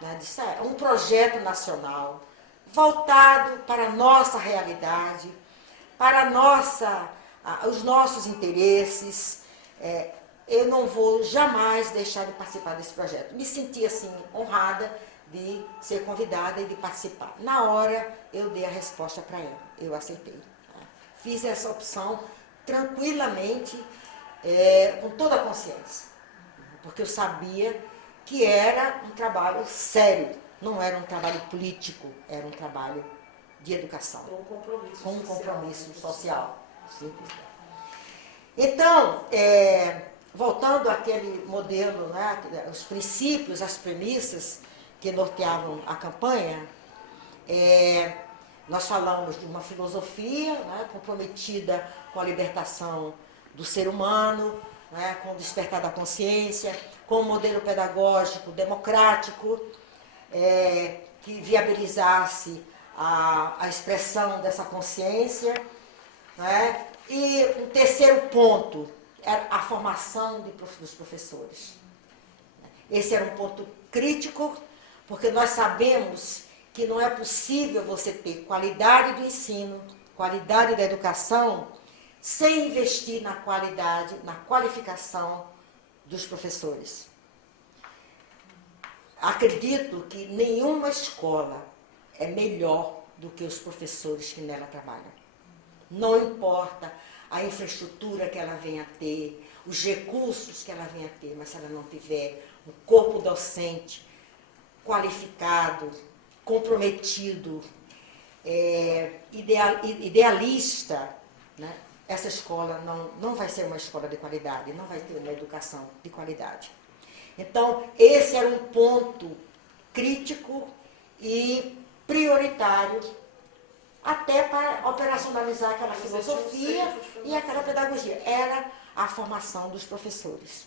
Né? Disse, é um projeto nacional voltado para a nossa realidade, para os nossos interesses. Eu não vou jamais deixar de participar desse projeto. Me senti assim honrada de ser convidada e de participar. Na hora eu dei a resposta para ela, eu aceitei. Né? Fiz essa opção tranquilamente, com toda a consciência, porque eu sabia que era um trabalho sério, não era um trabalho político, era um trabalho de educação. Com um compromisso social. Simplesmente. Então, voltando àquele modelo, né, os princípios, as premissas que norteavam a campanha, nós falamos de uma filosofia, né, comprometida com a libertação do ser humano, né, com o despertar da consciência, com um modelo pedagógico democrático, que viabilizasse a expressão dessa consciência. Né? E um terceiro ponto era a formação dos professores. Esse era um ponto crítico, porque nós sabemos que não é possível você ter qualidade do ensino, qualidade da educação, sem investir na qualidade, na qualificação dos professores. Acredito que nenhuma escola é melhor do que os professores que nela trabalham. Não importa a infraestrutura que ela venha a ter, os recursos que ela venha a ter, mas se ela não tiver um corpo docente qualificado, comprometido, idealista, né? Essa escola não vai ser uma escola de qualidade, não vai ter uma educação de qualidade. Então, esse era um ponto crítico e prioritário até para operacionalizar aquela filosofia e aquela pedagogia. Era a formação dos professores.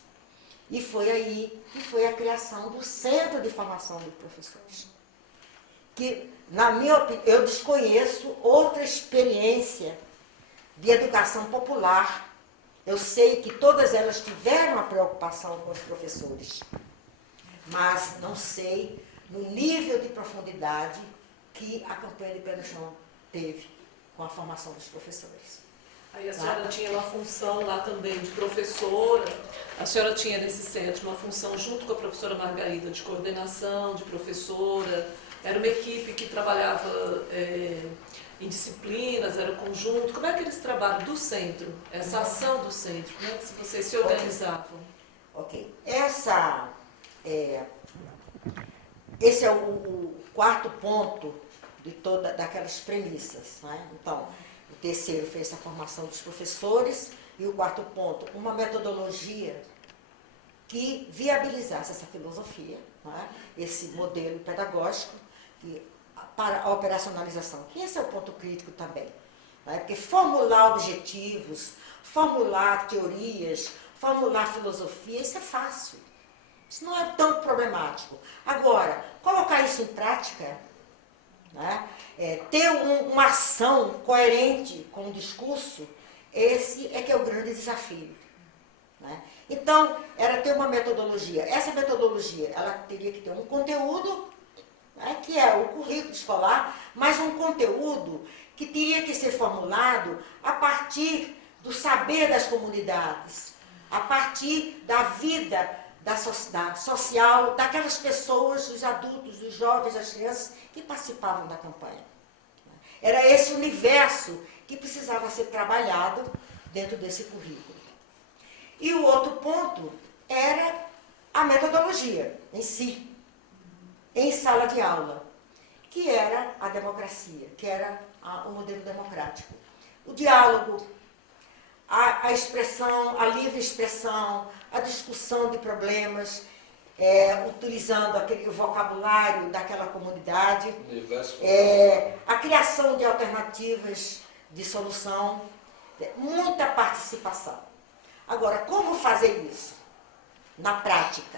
E foi aí que foi a criação do Centro de Formação dos Professores. Que, na minha opinião, eu desconheço outra experiência de educação popular. Eu sei que todas elas tiveram a preocupação com os professores, mas não sei no nível de profundidade que a campanha de Pé no Chão teve com a formação dos professores. Aí a senhora tinha uma função lá também de professora, a senhora tinha nesse centro uma função junto com a professora Margarida de coordenação, de professora, era uma equipe que trabalhava em disciplinas, era um conjunto. Como é que eles trabalham do centro, essa ação do centro? Como é que vocês se organizavam? Ok. Esse é o quarto ponto de daquelas premissas, né? Então, o terceiro fez a formação dos professores e o quarto ponto, uma metodologia que viabilizasse essa filosofia, né? Esse modelo pedagógico para a operacionalização. Que esse é o ponto crítico também, né? Porque formular objetivos, formular teorias, formular filosofia, isso é fácil. Isso não é tão problemático. Agora, colocar isso em prática, né? Ter uma ação coerente com o discurso, esse é que é o grande desafio, né? Então, era ter uma metodologia. Essa metodologia, ela teria que ter um conteúdo, né, que é o currículo escolar, mas um conteúdo que teria que ser formulado a partir do saber das comunidades, a partir da vida da social, daquelas pessoas, dos adultos, dos jovens, das crianças que participavam da campanha. Era esse universo que precisava ser trabalhado dentro desse currículo. E o outro ponto era a metodologia em si, em sala de aula, que era a democracia, que era o modelo democrático. O diálogo, a expressão, a livre expressão, a discussão de problemas, utilizando aquele vocabulário daquela comunidade, a criação de alternativas de solução, muita participação. Agora, como fazer isso na prática,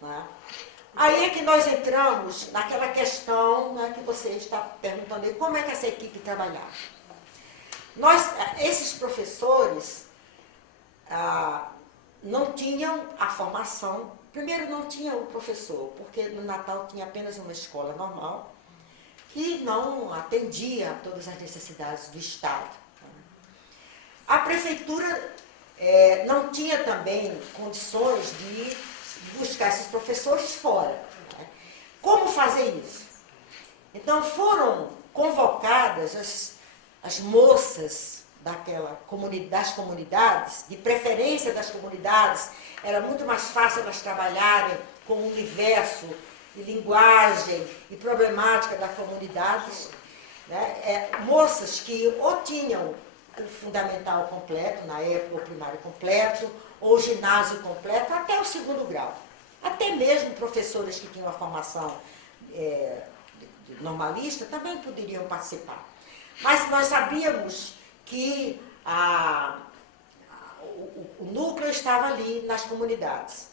né? Aí é que nós entramos naquela questão, né, que você está perguntando aí, como é que essa equipe trabalhava? Esses professores não tinham a formação. Primeiro, não tinha o professor, porque no Natal tinha apenas uma escola normal que não atendia a todas as necessidades do Estado. A prefeitura não tinha também condições de buscar esses professores fora, né? Como fazer isso? Então, foram convocadas as moças das comunidades, de preferência das comunidades. Era muito mais fácil elas trabalharem com o universo de linguagem e problemática da comunidade, né? Moças que ou tinham o fundamental completo, na época o primário completo, ou o ginásio completo, até o segundo grau. Até mesmo professores que tinham a formação normalista também poderiam participar. Mas nós sabíamos que o núcleo estava ali nas comunidades.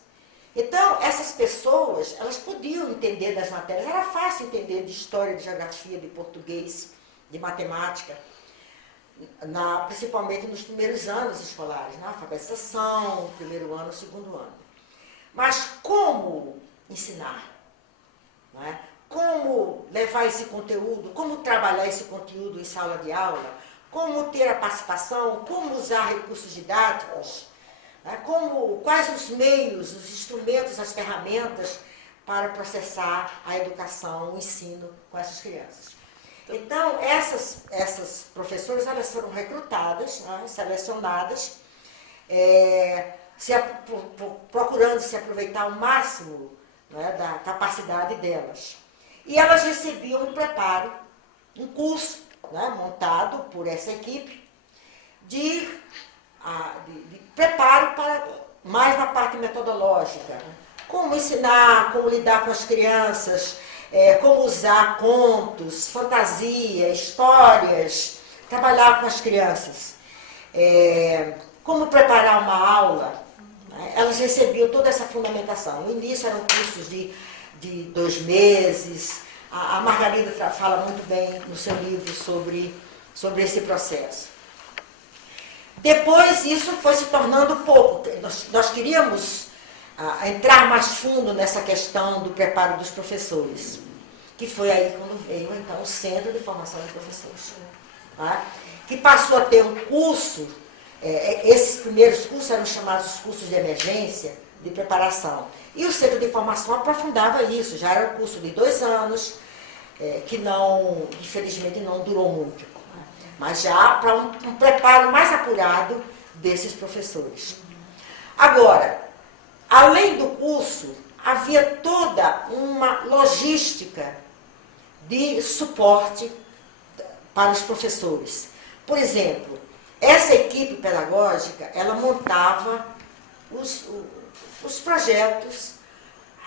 Então, essas pessoas, elas podiam entender das matérias. Era fácil entender de história, de geografia, de português, de matemática, principalmente nos primeiros anos escolares, na alfabetização, primeiro ano, segundo ano. Mas como ensinar? Não é? Como levar esse conteúdo? Como trabalhar esse conteúdo em sala de aula? como ter a participação, como usar recursos didáticos, né, quais os meios, os instrumentos, as ferramentas para processar a educação, o ensino com essas crianças. Então, essas professoras, elas foram recrutadas, né, selecionadas, procurando se aproveitar ao máximo, né, da capacidade delas. E elas recebiam um preparo, um curso, né, montado por essa equipe, de preparo para mais na parte metodológica. Né? Como ensinar, como lidar com as crianças, como usar contos, fantasia, histórias, trabalhar com as crianças. Como preparar uma aula. Né? Elas recebiam toda essa fundamentação. No início eram cursos de 2 meses. A Margarida fala muito bem no seu livro sobre esse processo. Depois isso foi se tornando pouco. Nós queríamos entrar mais fundo nessa questão do preparo dos professores, que foi aí quando veio então o Centro de Formação de Professores, tá? Que passou a ter um curso, esses primeiros cursos eram chamados cursos de emergência, de preparação. E o Centro de Formação aprofundava isso, já era um curso de 2 anos, que não, infelizmente não durou muito, né? Mas já para um preparo mais apurado desses professores. Agora, além do curso, havia toda uma logística de suporte para os professores. Por exemplo, essa equipe pedagógica, ela montava os projetos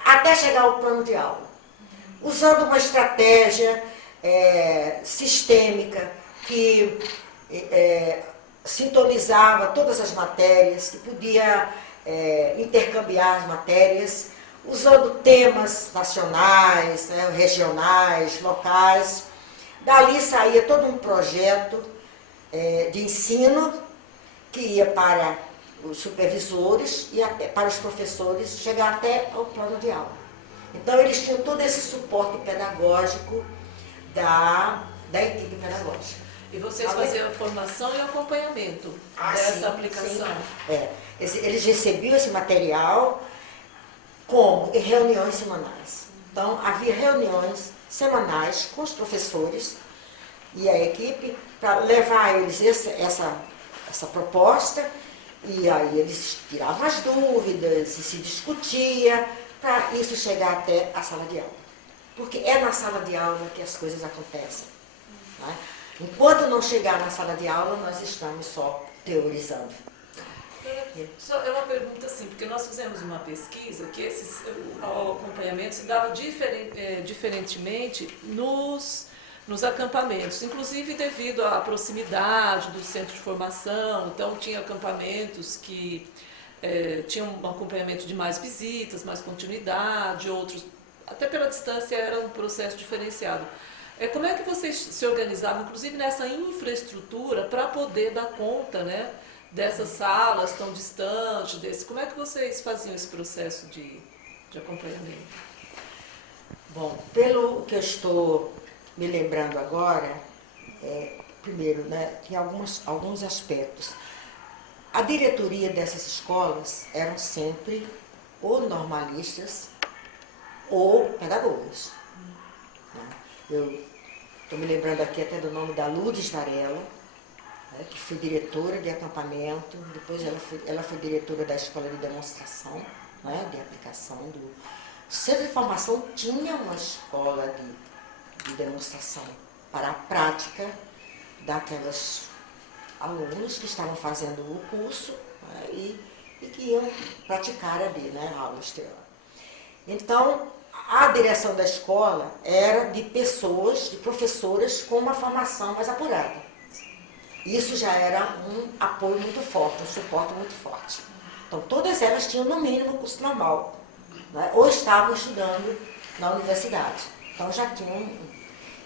até chegar ao plano de aula, usando uma estratégia sistêmica que sintonizava todas as matérias, que podia intercambiar as matérias, usando temas nacionais, né, regionais, locais. Dali saía todo um projeto de ensino que ia para os supervisores e até para os professores, chegar até ao plano de aula. Então, eles tinham todo esse suporte pedagógico da equipe pedagógica. E vocês faziam a formação e acompanhamento dessa aplicação? Sim. Eles recebiam esse material como em reuniões semanais. Então, havia reuniões semanais com os professores e a equipe para levar a eles essa proposta, e aí eles tiravam as dúvidas e se discutia para isso chegar até a sala de aula. Porque é na sala de aula que as coisas acontecem. Né? Enquanto não chegar na sala de aula, nós estamos só teorizando. Só é uma pergunta assim, porque nós fizemos uma pesquisa que o acompanhamento se dava diferentemente nos acampamentos, inclusive devido à proximidade do centro de formação. Então tinha acampamentos que tinham um acompanhamento de mais visitas, mais continuidade, outros, até pela distância, era um processo diferenciado. Como é que vocês se organizavam, inclusive nessa infraestrutura, para poder dar conta, né, dessas salas tão distantes, como é que vocês faziam esse processo de acompanhamento? Bom, pelo que eu estou me lembrando agora, primeiro, né, tinha alguns aspectos. A diretoria dessas escolas eram sempre ou normalistas ou pedagogas. Eu estou me lembrando aqui até do nome da Lourdes Varela, né, que foi diretora de acampamento, depois ela foi diretora da escola de demonstração, né, de aplicação do... O Centro de Formação tinha uma escola de demonstração para a prática daquelas alunos que estavam fazendo o curso, né, e que iam praticar ali, né, aulas teóricas. Então, a direção da escola era de pessoas, de professoras com uma formação mais apurada. Isso já era um apoio muito forte, um suporte muito forte. Então, todas elas tinham, no mínimo, curso normal, né, ou estavam estudando na universidade. Então, já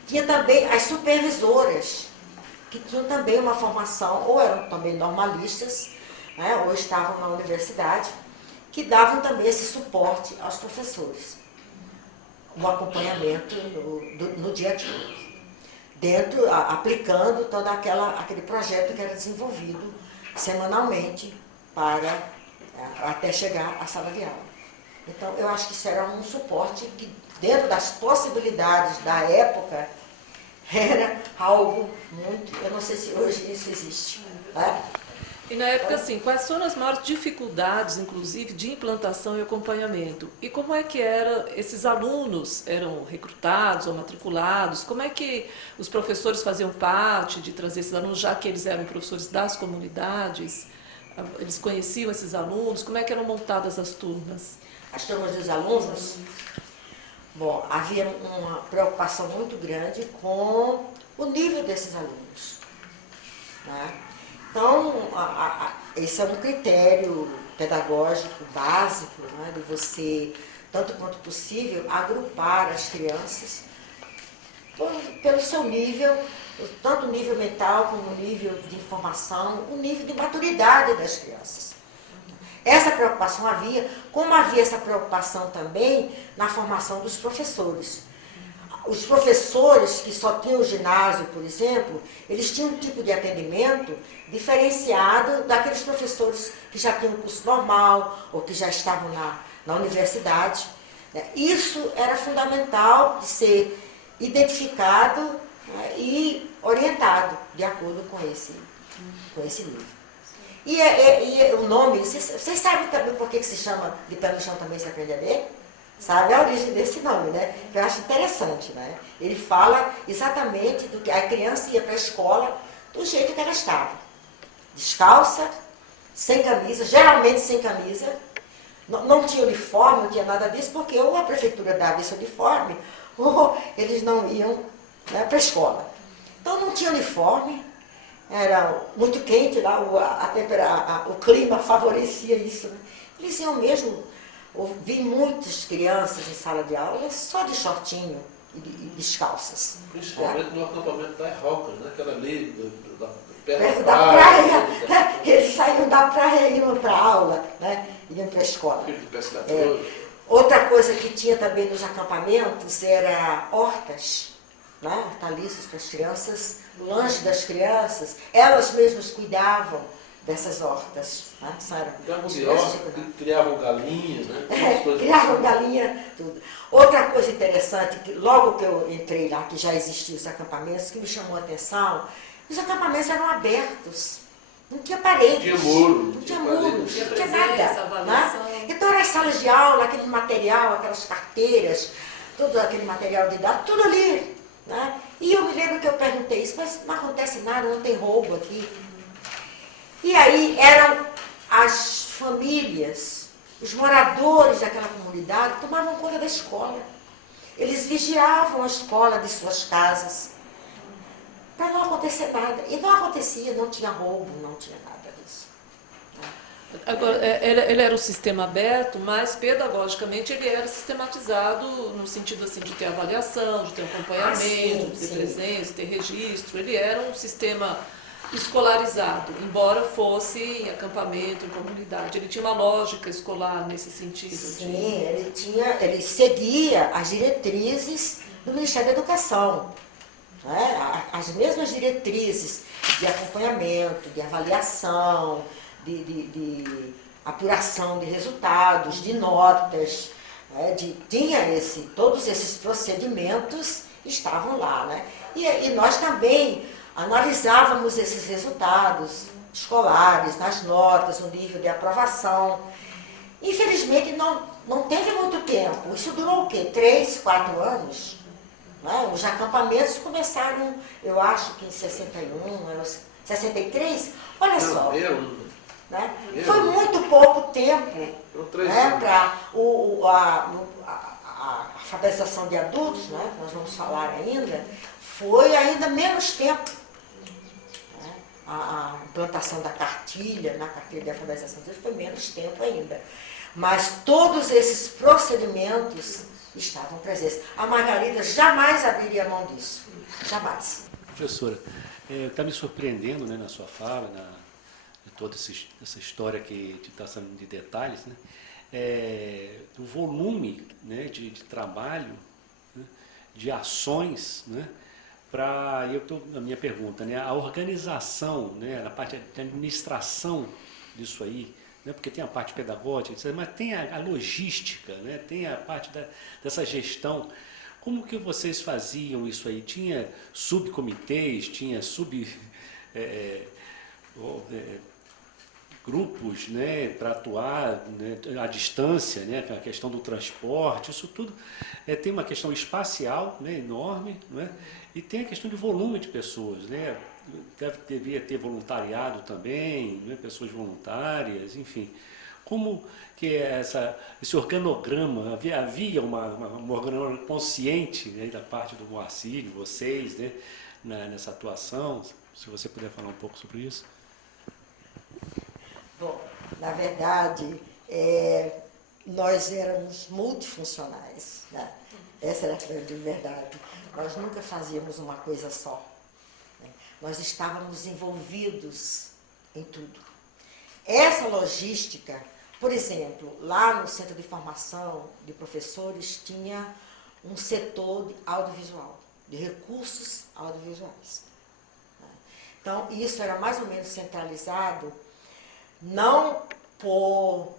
tinha também as supervisoras, que tinham também uma formação, ou eram também normalistas, né, ou estavam na universidade, que davam também esse suporte aos professores, o acompanhamento no dia a dia. aplicando todo aquele projeto que era desenvolvido semanalmente até chegar à sala de aula. Então, eu acho que isso era um suporte que, dentro das possibilidades da época, era algo muito... Eu não sei se hoje isso existe. Né? E na época, assim, quais foram as maiores dificuldades, inclusive, de implantação e acompanhamento? E como é que esses alunos eram recrutados ou matriculados? Como é que os professores faziam parte de trazer esses alunos, já que eles eram professores das comunidades? Eles conheciam esses alunos? Como é que eram montadas as turmas? As turmas dos alunos? Bom, havia uma preocupação muito grande com o nível desses alunos. Né? Então, esse é um critério pedagógico básico, né, de você, tanto quanto possível, agrupar as crianças pelo seu nível, tanto o nível mental como o nível de informação, o nível de maturidade das crianças. Essa preocupação havia, como havia essa preocupação também na formação dos professores. Os professores que só tinham o ginásio, por exemplo, eles tinham um tipo de atendimento diferenciado daqueles professores que já tinham um curso normal ou que já estavam na universidade. Isso era fundamental de ser identificado, né, e orientado de acordo com esse nível. E o nome, vocês sabem também por que se chama de pé no chão também se aprende a ler? Sabe a origem desse nome, né? Que eu acho interessante, né? Ele fala exatamente do que a criança ia para a escola do jeito que ela estava. Descalça, sem camisa, geralmente sem camisa. Não tinha uniforme, não tinha nada disso, porque ou a prefeitura dava esse uniforme, ou eles não iam, né, para a escola. Então não tinha uniforme, era muito quente lá, o clima favorecia isso. Né? Eles iam mesmo, vi muitas crianças em sala de aula só de shortinho e descalças. Principalmente no acampamento das Rocas, né? Aquela ali perto da praia. Eles saíam da praia e iam para a aula, né? Iam para a escola. Outra coisa que tinha também nos acampamentos era hortas, né? Hortaliças para as crianças, o lanche das crianças, elas mesmas cuidavam dessas hortas. Né? Criavam galinhas, né? Criavam galinha, tudo. Outra coisa interessante, que logo que eu entrei lá, que já existiam os acampamentos, que me chamou a atenção, os acampamentos eram abertos. Não tinha paredes, não tinha muros, não tinha nada. Né? Então eram as salas de aula, aquele material, aquelas carteiras, todo aquele material didático, tudo ali. Né? E eu me lembro que eu perguntei isso, mas não acontece nada, não tem roubo aqui. E aí eram as famílias, os moradores daquela comunidade tomavam conta da escola. Eles vigiavam a escola de suas casas para não acontecer nada. E não acontecia, não tinha roubo, não tinha nada disso. Agora, ele era um sistema aberto, mas pedagogicamente ele era sistematizado no sentido assim, de ter avaliação, de ter acompanhamento, de ter presença, de ter registro. Ele era um sistema escolarizado, embora fosse em acampamento, em comunidade. Ele tinha uma lógica escolar nesse sentido. Sim, ele seguia as diretrizes do Ministério da Educação. Né? As mesmas diretrizes de acompanhamento, de avaliação, de apuração de resultados, de notas, né? Todos esses procedimentos estavam lá. Né? E nós também analisávamos esses resultados escolares, nas notas, o nível de aprovação. Infelizmente, não teve muito tempo. Isso durou o quê? 3, 4 anos? Né? Os acampamentos começaram, eu acho que em 61, 63. Olha só. Né? Foi muito pouco tempo, né, para a alfabetização de adultos, né, que nós vamos falar ainda, foi ainda menos tempo. Né? A implantação da cartilha, na cartilha de alfabetização de adultos, foi menos tempo ainda. Mas todos esses procedimentos estavam presentes. A Margarida jamais abriria mão disso. Jamais. Professora, está me surpreendendo, né, na sua fala, de toda essa história que está sendo de detalhes, né, do volume, né, de trabalho, né, de ações, né, a minha pergunta, né, a organização, né, a parte de administração disso aí, né, porque tem a parte pedagógica, etc., mas tem a logística, né, tem a parte dessa gestão. Como que vocês faziam isso aí? Tinha subcomitês, tinha grupos, né, para atuar, né, à distância, né, a questão do transporte, isso tudo tem uma questão espacial, né, enorme, né, e tem a questão de volume de pessoas, né, devia ter voluntariado também, né, pessoas voluntárias, enfim. Como que esse organograma, havia um organograma consciente, né, da parte do Moacir, de vocês, né, nessa atuação? Se você puder falar um pouco sobre isso. Bom, na verdade, nós éramos multifuncionais, né? Essa era a grande verdade. Nós nunca fazíamos uma coisa só, né? Nós estávamos envolvidos em tudo. Essa logística, por exemplo, lá no Centro de Formação de Professores tinha um setor de audiovisual, de recursos audiovisuais. Então, isso era mais ou menos centralizado, não por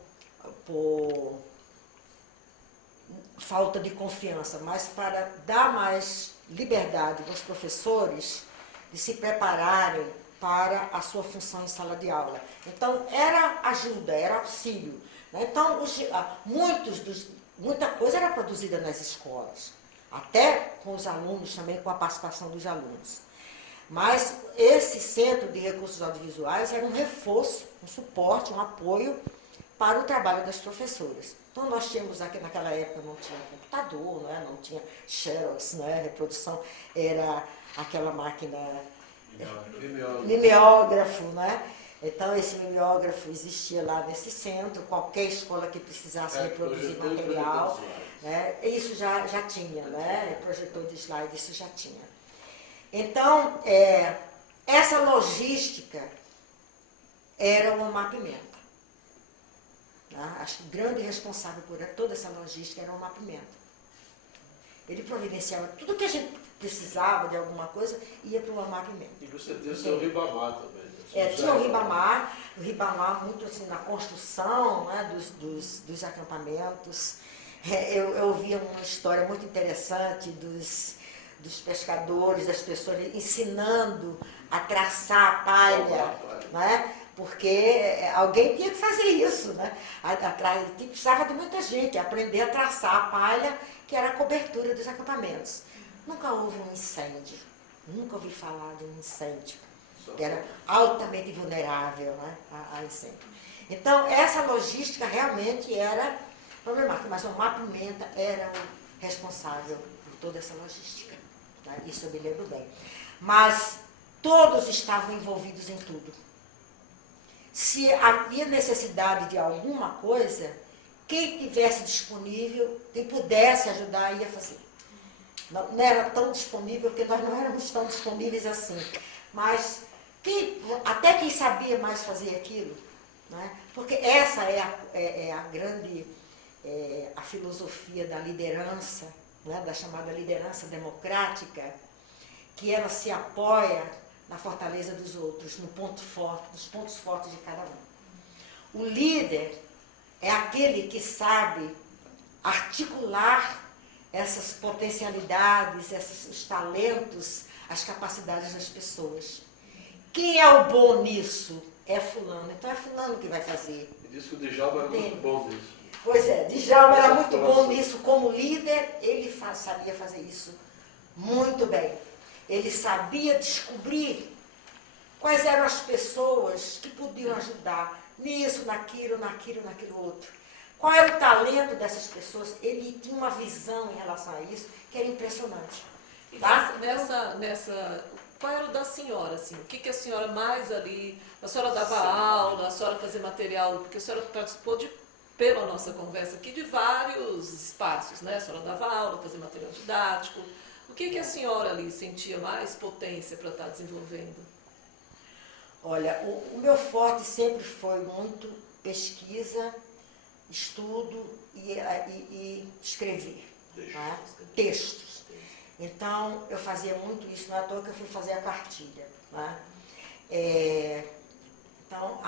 falta de confiança, mas para dar mais liberdade aos professores de se prepararem para a sua função em sala de aula. Então, era ajuda, era auxílio, né? Então, muita coisa era produzida nas escolas, até com os alunos também, com a participação dos alunos. Mas esse Centro de Recursos Audiovisuais era um reforço, um suporte, um apoio para o trabalho das professoras. Então, nós tínhamos, naquela época, não tinha computador, não tinha Xerox, reprodução, era aquela máquina mimeógrafo, né? Então, esse mimeógrafo existia lá nesse centro, qualquer escola que precisasse reproduzir material, né? Isso já tinha, né? Projetor de slide, isso já tinha. Então, essa logística era o mapeamento. Tá? Acho que o grande responsável por toda essa logística era o mapeamento. Ele providenciava tudo que a gente precisava de alguma coisa, ia para o mapeamento. E você tem o seu Ribamar também. Tinha o Ribamar muito assim, na construção, né, dos acampamentos. Eu via uma história muito interessante dos pescadores, das pessoas ensinando a traçar a palha, né? Porque alguém tinha que fazer isso, né? Precisava de muita gente aprender a traçar a palha, que era a cobertura dos acampamentos. Nunca houve um incêndio, nunca ouvi falar de um incêndio, que era altamente vulnerável, né, a incêndio. Então, essa logística realmente era problemática, mas o mapeamento era o responsável por toda essa logística. Né? Isso eu me lembro bem. Mas todos estavam envolvidos em tudo. Se havia necessidade de alguma coisa, quem tivesse disponível, quem pudesse ajudar, ia fazer. Não era tão disponível, porque nós não éramos tão disponíveis assim. Mas até quem sabia mais fazer aquilo, né? Porque essa é a grande a filosofia da liderança, né? Da chamada liderança democrática, que ela se apoia na fortaleza dos outros, nos pontos fortes de cada um. O líder é aquele que sabe articular essas potencialidades, os talentos, as capacidades das pessoas. Quem é o bom nisso? É fulano. Então é fulano que vai fazer. E diz que o Djalma era muito bom nisso. Pois é, Djalma era muito bom nisso. Como líder, ele sabia fazer isso muito bem. Ele sabia descobrir quais eram as pessoas que podiam ajudar nisso, naquilo outro. Qual era o talento dessas pessoas? Ele tinha uma visão em relação a isso que era impressionante. Tá? Qual era o da senhora, assim? O que a senhora mais ali... A senhora dava aula, a senhora fazia material, porque a senhora participou pela nossa conversa aqui, de vários espaços, né? A senhora dava aula, fazia material didático. O que a senhora ali sentia mais potência para estar desenvolvendo? Olha, o meu forte sempre foi muito pesquisa, estudo e escrever. Textos. Então, eu fazia muito isso, não é à toa que eu fui fazer a cartilha. Né? Então,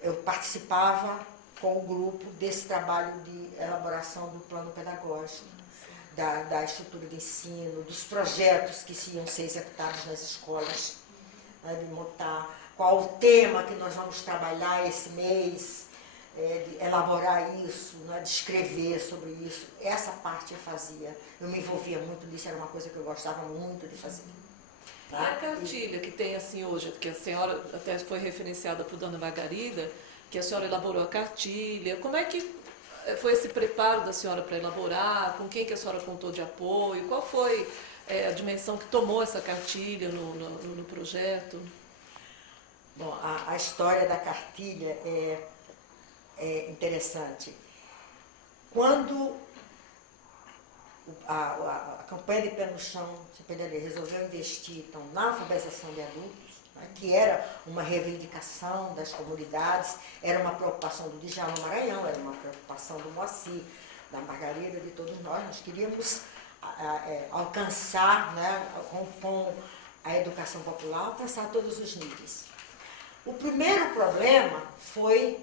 eu participava com o grupo desse trabalho de elaboração do plano pedagógico, da estrutura de ensino, dos projetos que iam ser executados nas escolas, né, de montar qual o tema que nós vamos trabalhar esse mês, de elaborar isso, né, de escrever sobre isso. Essa parte eu fazia, eu me envolvia muito nisso, era uma coisa que eu gostava muito de fazer. E a cartilha que tem assim hoje, que a senhora até foi referenciada por Dona Margarida, que a senhora elaborou a cartilha, como é que foi esse preparo da senhora para elaborar? Com quem que a senhora contou de apoio? Qual foi a dimensão que tomou essa cartilha no projeto? Bom, a história da cartilha é interessante. Quando a campanha de Pé no Chão, CPDD, resolveu investir então, na alfabetização de adultos, né, que era uma reivindicação das comunidades, era uma preocupação do Djalma Maranhão, era uma preocupação do Moacir, da Margarida, de todos nós queríamos alcançar, né, com a educação popular, alcançar todos os níveis. O primeiro problema foi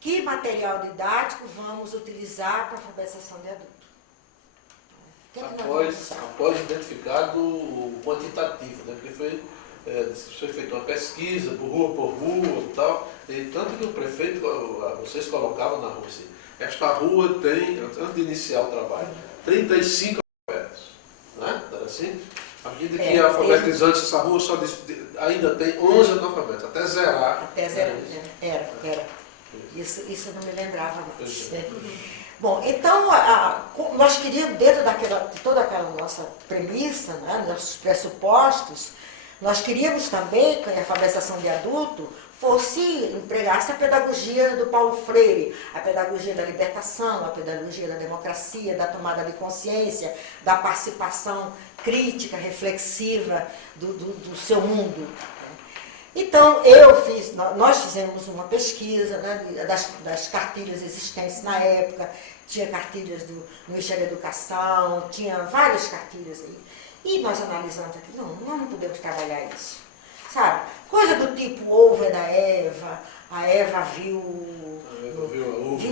que material didático vamos utilizar para a alfabetização de adultos. Após identificado o quantitativo, né? Porque foi feita uma pesquisa por rua e tal, e tanto que o prefeito, vocês colocavam na rua assim, esta rua tem, antes de iniciar o trabalho, 35 alfabetos, né? Assim, à medida que alfabetizantes, essa rua só ainda tem 11 analfabetos, até zerar. Até zerar, era. Isso eu não me lembrava mais. Bom, então, nós queríamos, dentro de toda aquela nossa premissa, né, nossos pressupostos, nós queríamos também que a alfabetização de adulto empregasse a pedagogia do Paulo Freire, a pedagogia da libertação, a pedagogia da democracia, da tomada de consciência, da participação crítica, reflexiva do seu mundo. Então, nós fizemos uma pesquisa, né, das cartilhas existentes na época, tinha cartilhas do Ministério da Educação, tinha várias cartilhas aí. E nós analisamos aqui, nós não podemos trabalhar isso, sabe? Coisa do tipo ovo é da Eva, a Eva viu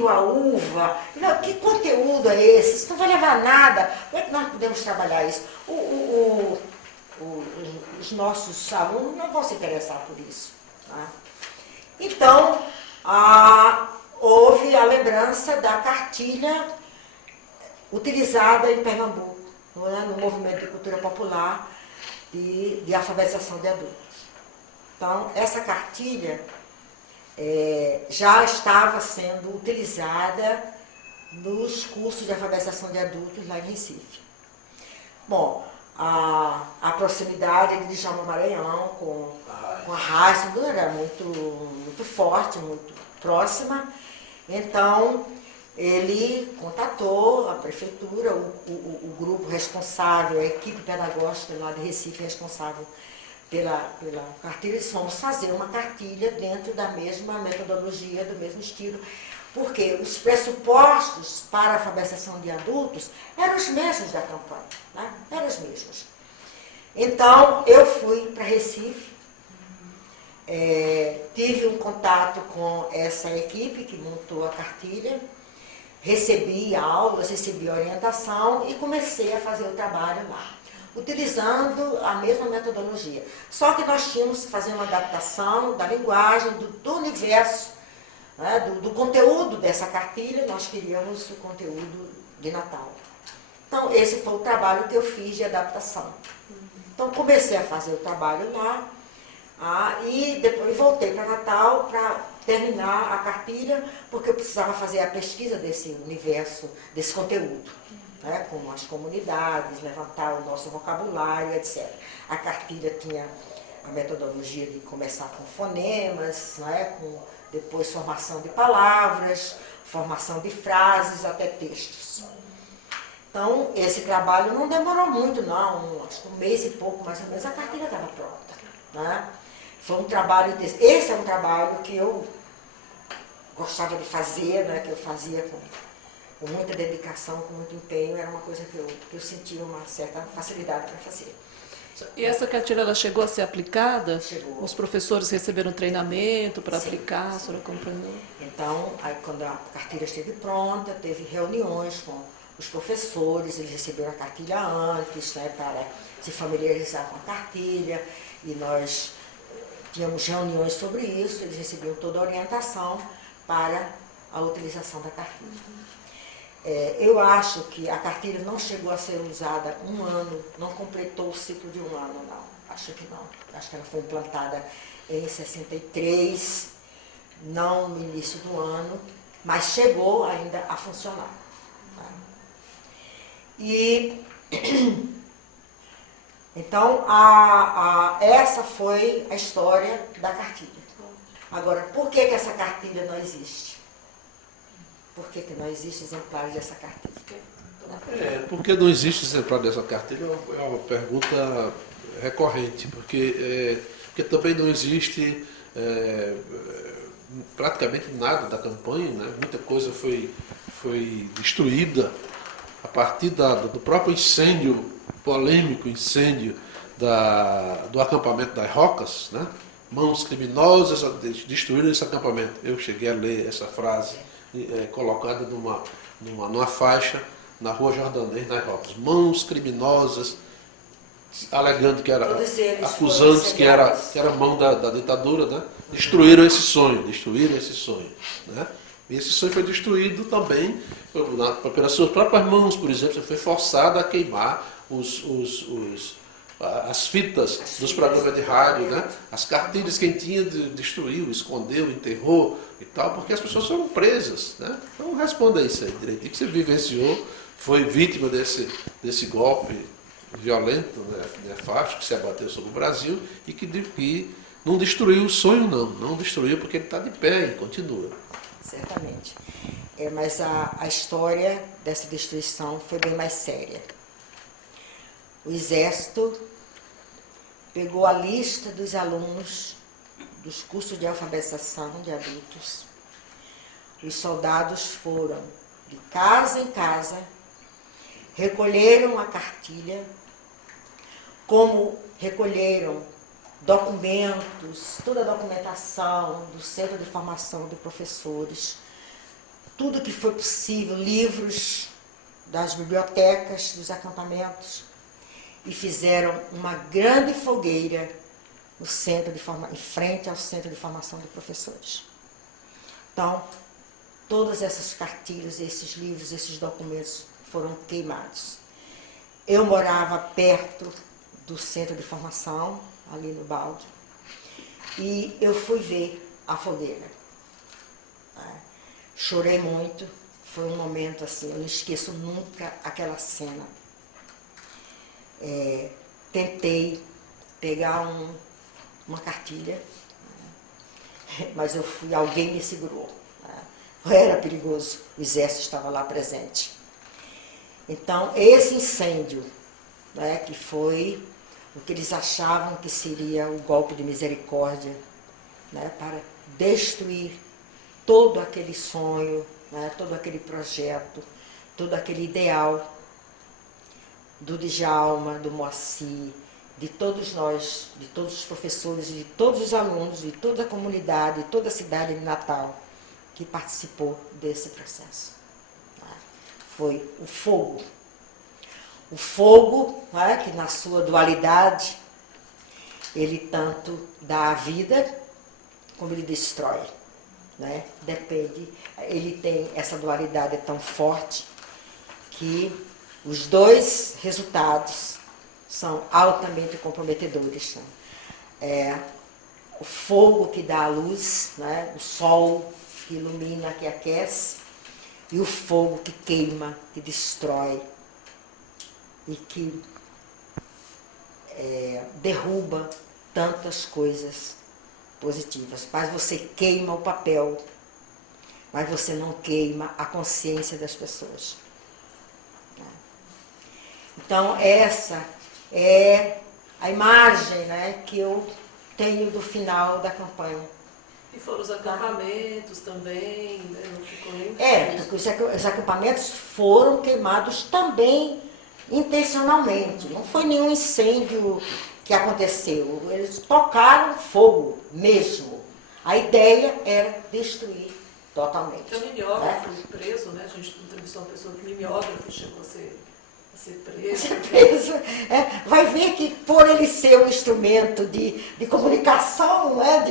a uva. Não, que conteúdo é esse? Isso não vai levar a nada. Como é que nós podemos trabalhar isso? Os nossos alunos não vão se interessar por isso. Tá? Então, houve a lembrança da cartilha utilizada em Pernambuco, né, no movimento de cultura popular de alfabetização de adultos. Então, essa cartilha já estava sendo utilizada nos cursos de alfabetização de adultos lá em Recife. Bom, a proximidade de Djalma Maranhão com a raça era muito forte, muito próxima. Então, ele contatou a prefeitura, o grupo responsável, a equipe pedagógica lá de Recife responsável pela cartilha, e fomos fazer uma cartilha dentro da mesma metodologia, do mesmo estilo, porque os pressupostos para a alfabetização de adultos eram os mesmos da campanha, né? Eram os mesmos. Então, eu fui para Recife, tive um contato com essa equipe que montou a cartilha, recebi aulas, recebi orientação e comecei a fazer o trabalho lá, utilizando a mesma metodologia. Só que nós tínhamos que fazer uma adaptação da linguagem, do universo, né, do conteúdo dessa cartilha. Nós queríamos o conteúdo de Natal. Então, esse foi o trabalho que eu fiz de adaptação. Então, comecei a fazer o trabalho lá, e depois voltei para Natal para terminar a cartilha, porque eu precisava fazer a pesquisa desse universo, desse conteúdo, né, com as comunidades, levantar o nosso vocabulário, etc. A cartilha tinha a metodologia de começar com fonemas, né, com depois formação de palavras, formação de frases, até textos. Então, esse trabalho não demorou muito, não, acho que um mês e pouco, mais ou menos, a cartilha estava pronta. Né? Foi um trabalho, esse é um trabalho que eu gostava de fazer, né, que eu fazia com muita dedicação, com muito empenho, era uma coisa que eu sentia uma certa facilidade para fazer. E essa cartilha ela chegou a ser aplicada? Chegou. Os professores receberam treinamento para Sim, aplicar, a sim. senhora acompanhou? Então, aí, quando a cartilha esteve pronta, teve reuniões com os professores, eles receberam a cartilha antes, né, para se familiarizar com a cartilha, e nós tínhamos reuniões sobre isso, eles recebiam toda a orientação para a utilização da cartilha. Eu acho que a cartilha não chegou a ser usada um ano, não completou o ciclo de um ano, não. Acho que não. Acho que ela foi implantada em 63, não no início do ano, mas chegou ainda a funcionar. Tá? E então essa foi a história da cartilha. Agora, por que essa cartilha não existe? Por que não existe exemplares dessa cartilha? Por que não existe exemplar dessa cartilha? É uma pergunta recorrente, porque também não existe praticamente nada da campanha, né? Muita coisa foi destruída a partir do próprio incêndio, polêmico incêndio do acampamento das Rocas, né? Mãos criminosas destruíram esse acampamento. Eu cheguei a ler essa frase colocada numa faixa na Rua Jordanês, nas Rocas. Mãos criminosas, alegando que era, acusantes que era mão da ditadura, né? Destruíram esse sonho, né? E esse sonho foi destruído também pelas suas próprias mãos, por exemplo. Você foi forçado a queimar as fitas dos programas de rádio, né? As cartilhas, quem tinha destruiu, escondeu, enterrou e tal, porque as pessoas foram presas, né? Então responda isso aí direitinho, que você vivenciou, foi vítima desse golpe violento, né, nefasto, que se abateu sobre o Brasil e que não destruiu o sonho, não destruiu porque ele está de pé e continua. Certamente. Mas a história dessa destruição foi bem mais séria. O Exército pegou a lista dos alunos dos cursos de alfabetização de adultos. Os soldados foram de casa em casa, recolheram a cartilha, como recolheram documentos, toda a documentação do Centro de Formação de Professores, tudo que foi possível, livros das bibliotecas, dos acampamentos, e fizeram uma grande fogueira no em frente ao Centro de Formação de Professores. Então, todas essas cartilhas, esses livros, esses documentos foram queimados. Eu morava perto do Centro de Formação, ali no balde, e eu fui ver a fogueira. Chorei muito, foi um momento assim, eu não esqueço nunca aquela cena. Tentei pegar uma cartilha, mas alguém me segurou. Era perigoso, o exército estava lá presente. Então, esse incêndio, né, que foi o que eles achavam que seria o golpe de misericórdia, né, para destruir todo aquele sonho, né, todo aquele projeto, todo aquele ideal do Djalma, do Moacir, de todos nós, de todos os professores, de todos os alunos, de toda a comunidade, de toda a cidade de Natal que participou desse processo. Foi o fogo. O fogo, né, que na sua dualidade, ele tanto dá a vida, como ele destrói. Né? Depende, ele tem essa dualidade tão forte que os dois resultados são altamente comprometedores. Né? O fogo que dá a luz, né? O sol que ilumina, que aquece, e o fogo que queima, que destrói e que derruba tantas coisas positivas. Mas você queima o papel, mas você não queima a consciência das pessoas. Então, essa é a imagem, né, que eu tenho do final da campanha. E foram os acampamentos também, né? Não ficou nem... Porque os acampamentos foram queimados também intencionalmente. Não foi nenhum incêndio que aconteceu. Eles tocaram fogo mesmo. A ideia era destruir totalmente. Então, o mimeógrafo foi preso, né? A gente entrevistou uma pessoa que mimeógrafo chegou a ser preso. Vai ver que por ele ser um instrumento de comunicação, né?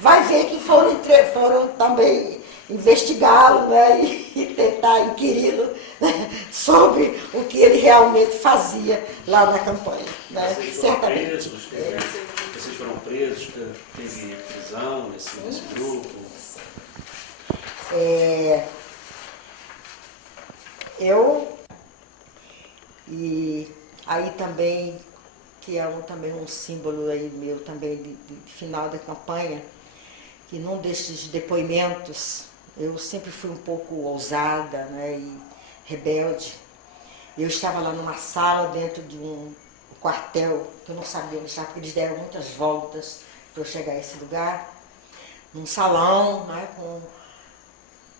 Vai ver que foram também investigá-lo, né? E tentar inquiri-lo, né? Sobre o que ele realmente fazia lá na campanha. Né? Certamente. Vocês foram presos, teve prisão nesse grupo? E aí também, que é também um símbolo aí meu também de final da campanha, que num desses depoimentos, eu sempre fui um pouco ousada, né, e rebelde. Eu estava lá numa sala dentro de um quartel, que eu não sabia onde estava, porque eles deram muitas voltas para eu chegar a esse lugar, num salão, né, com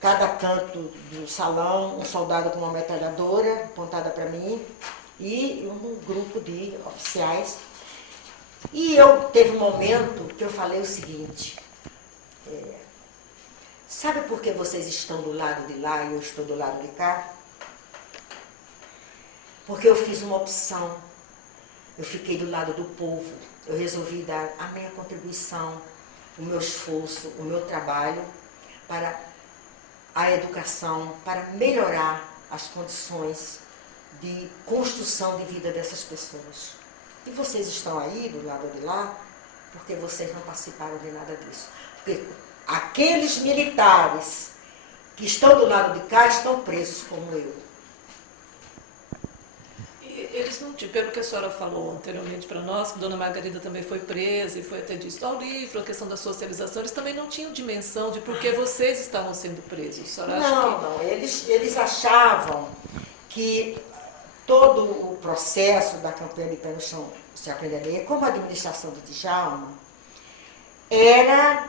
cada canto do salão, um soldado com uma metralhadora apontada para mim e um grupo de oficiais. E teve um momento que eu falei o seguinte, sabe por que vocês estão do lado de lá e eu estou do lado de cá? Porque eu fiz uma opção, eu fiquei do lado do povo, eu resolvi dar a minha contribuição, o meu esforço, o meu trabalho para a educação, para melhorar as condições de construção de vida dessas pessoas. E vocês estão aí, do lado de lá, porque vocês não participaram de nada disso. Porque aqueles militares que estão do lado de cá estão presos como eu. Eles não tinham, pelo que a senhora falou anteriormente para nós, que Dona Margarida também foi presa e foi até dito ao livro, a questão da socialização, eles também não tinham dimensão de por que vocês estavam sendo presos. A senhora acha que... Não, eles achavam que todo o processo da campanha de Pé no Chão se aprende a ler, como a administração do Djalma, era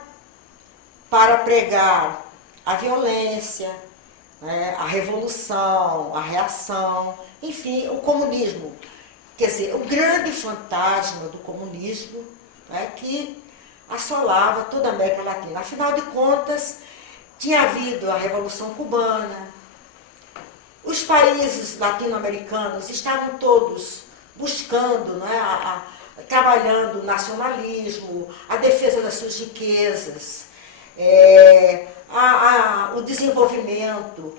para pregar a violência, né, a revolução, a reação, enfim, o comunismo. Quer dizer, o grande fantasma do comunismo, né, que assolava toda a América Latina. Afinal de contas, tinha havido a Revolução Cubana, os países latino-americanos estavam todos buscando, né, trabalhando o nacionalismo, a defesa das suas riquezas, o desenvolvimento,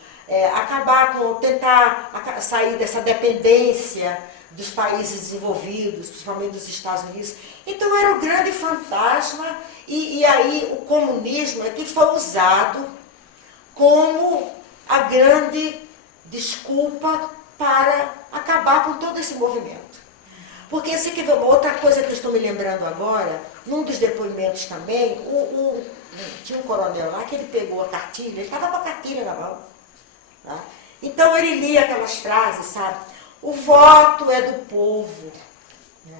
tentar sair dessa dependência dos países desenvolvidos, principalmente dos Estados Unidos. Então era o grande fantasma, e aí o comunismo é que foi usado como a grande desculpa para acabar com todo esse movimento. Porque se quer ver outra coisa que eu estou me lembrando agora, num dos depoimentos também, tinha um coronel lá que ele pegou a cartilha, ele estava com a cartilha na mão. Tá? Então ele lia aquelas frases, sabe? O voto é do povo. Né?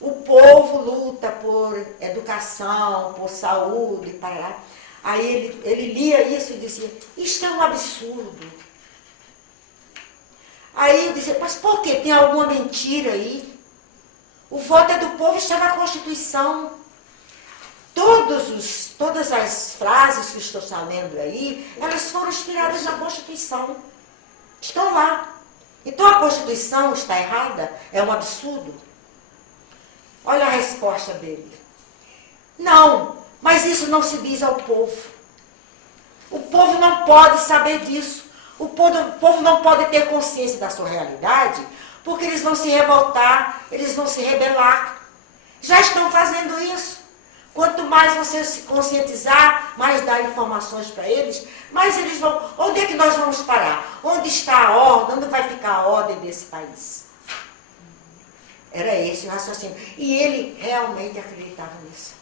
O povo luta por educação, por saúde, para... Aí ele lia isso e dizia, isto é um absurdo. Aí eu disse, mas por quê? Tem alguma mentira aí? O voto é do povo, está na Constituição. Todas as frases que estou lendo aí, elas foram inspiradas na Constituição. Estão lá. Então a Constituição está errada? É um absurdo? Olha a resposta dele. Não, mas isso não se diz ao povo. O povo não pode saber disso. O povo não pode ter consciência da sua realidade, porque eles vão se revoltar, eles vão se rebelar. Já estão fazendo isso. Quanto mais você se conscientizar, mais dar informações para eles, mais eles vão... Onde é que nós vamos parar? Onde está a ordem? Onde vai ficar a ordem desse país? Era esse o raciocínio. E ele realmente acreditava nisso.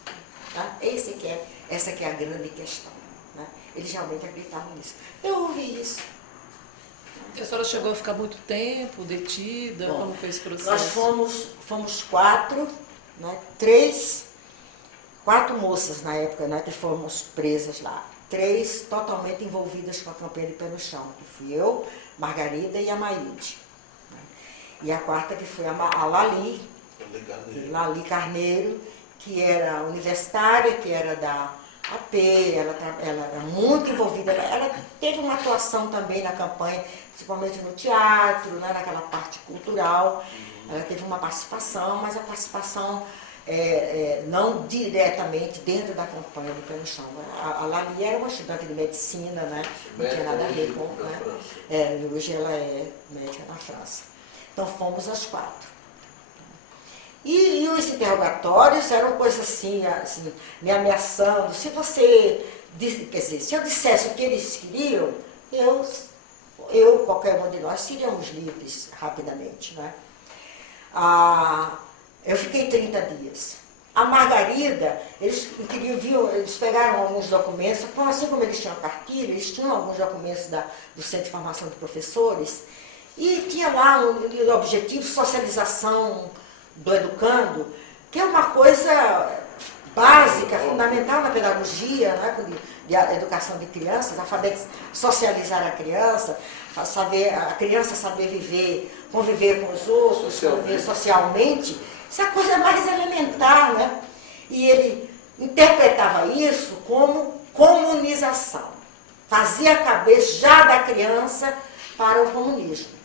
Tá? Essa que é a grande questão. Né? Eles realmente acreditavam nisso. Eu ouvi isso. A senhora chegou a ficar muito tempo detida? Como foi esse processo? Nós fomos 4, né? 3 4 moças na época, né, que fomos presas lá. 3 totalmente envolvidas com a campanha de Pé no Chão, que fui eu, Margarida e a Maíde. E a 4ª que foi a Lali Carneiro, que era universitária, que era da AP, ela era muito envolvida, ela teve uma atuação também na campanha, principalmente no teatro, né, naquela parte cultural, ela teve uma participação, mas a participação não diretamente dentro da campanha do Pé no Chão. A Lali era uma estudante de medicina, né, não tinha nada a ver com... Né, hoje ela é médica na França. Então fomos as 4. E os interrogatórios eram coisas assim, me ameaçando. Se eu dissesse o que eles queriam, qualquer um de nós, seríamos livres rapidamente, né? Eu fiquei 30 dias. A Margarida, eles pegaram alguns documentos, assim como eles tinham cartilha, eles tinham alguns documentos do Centro de Formação de Professores, e tinha lá o objetivo socialização do educando, que é uma coisa básica, fundamental na pedagogia, né, de educação de crianças, socializar a criança saber viver, conviver com os outros, conviver socialmente, isso é a coisa mais elementar, né? E ele interpretava isso como comunização, fazia a cabeça já da criança para o comunismo.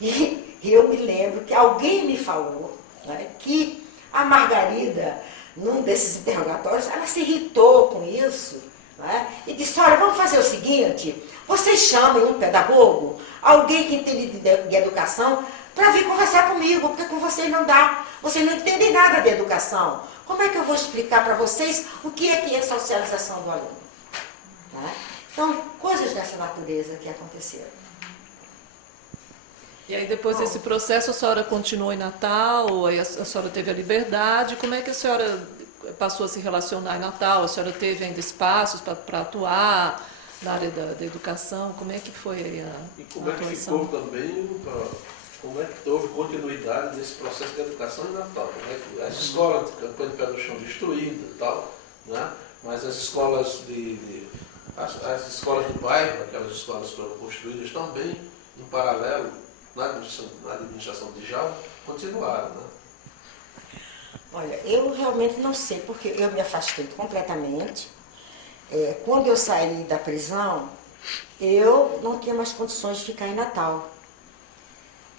E eu me lembro que alguém me falou, né, que a Margarida, num desses interrogatórios, ela se irritou com isso, né, e disse, olha, vamos fazer o seguinte, vocês chamem um pedagogo, alguém que entende de educação, para vir conversar comigo, porque com vocês não dá, vocês não entendem nada de educação. Como é que eu vou explicar para vocês o que é socialização do aluno? Né? Então, coisas dessa natureza que aconteceram. E aí depois desse processo a senhora continuou em Natal, aí a senhora teve a liberdade, como é que a senhora passou a se relacionar em Natal? A senhora teve ainda espaços para atuar na área da educação? Como é que foi aí a atuação? E como é que ficou também, como é que houve continuidade desse processo de educação em Natal? Como é que as escolas de campanha de Pé no Chão destruídas e tal, né? Mas as escolas as escolas do bairro, aquelas escolas que foram construídas também, em paralelo, na administração de Djalma, continuaram, né? Olha, eu realmente não sei, porque eu me afastei completamente. Quando eu saí da prisão, eu não tinha mais condições de ficar em Natal.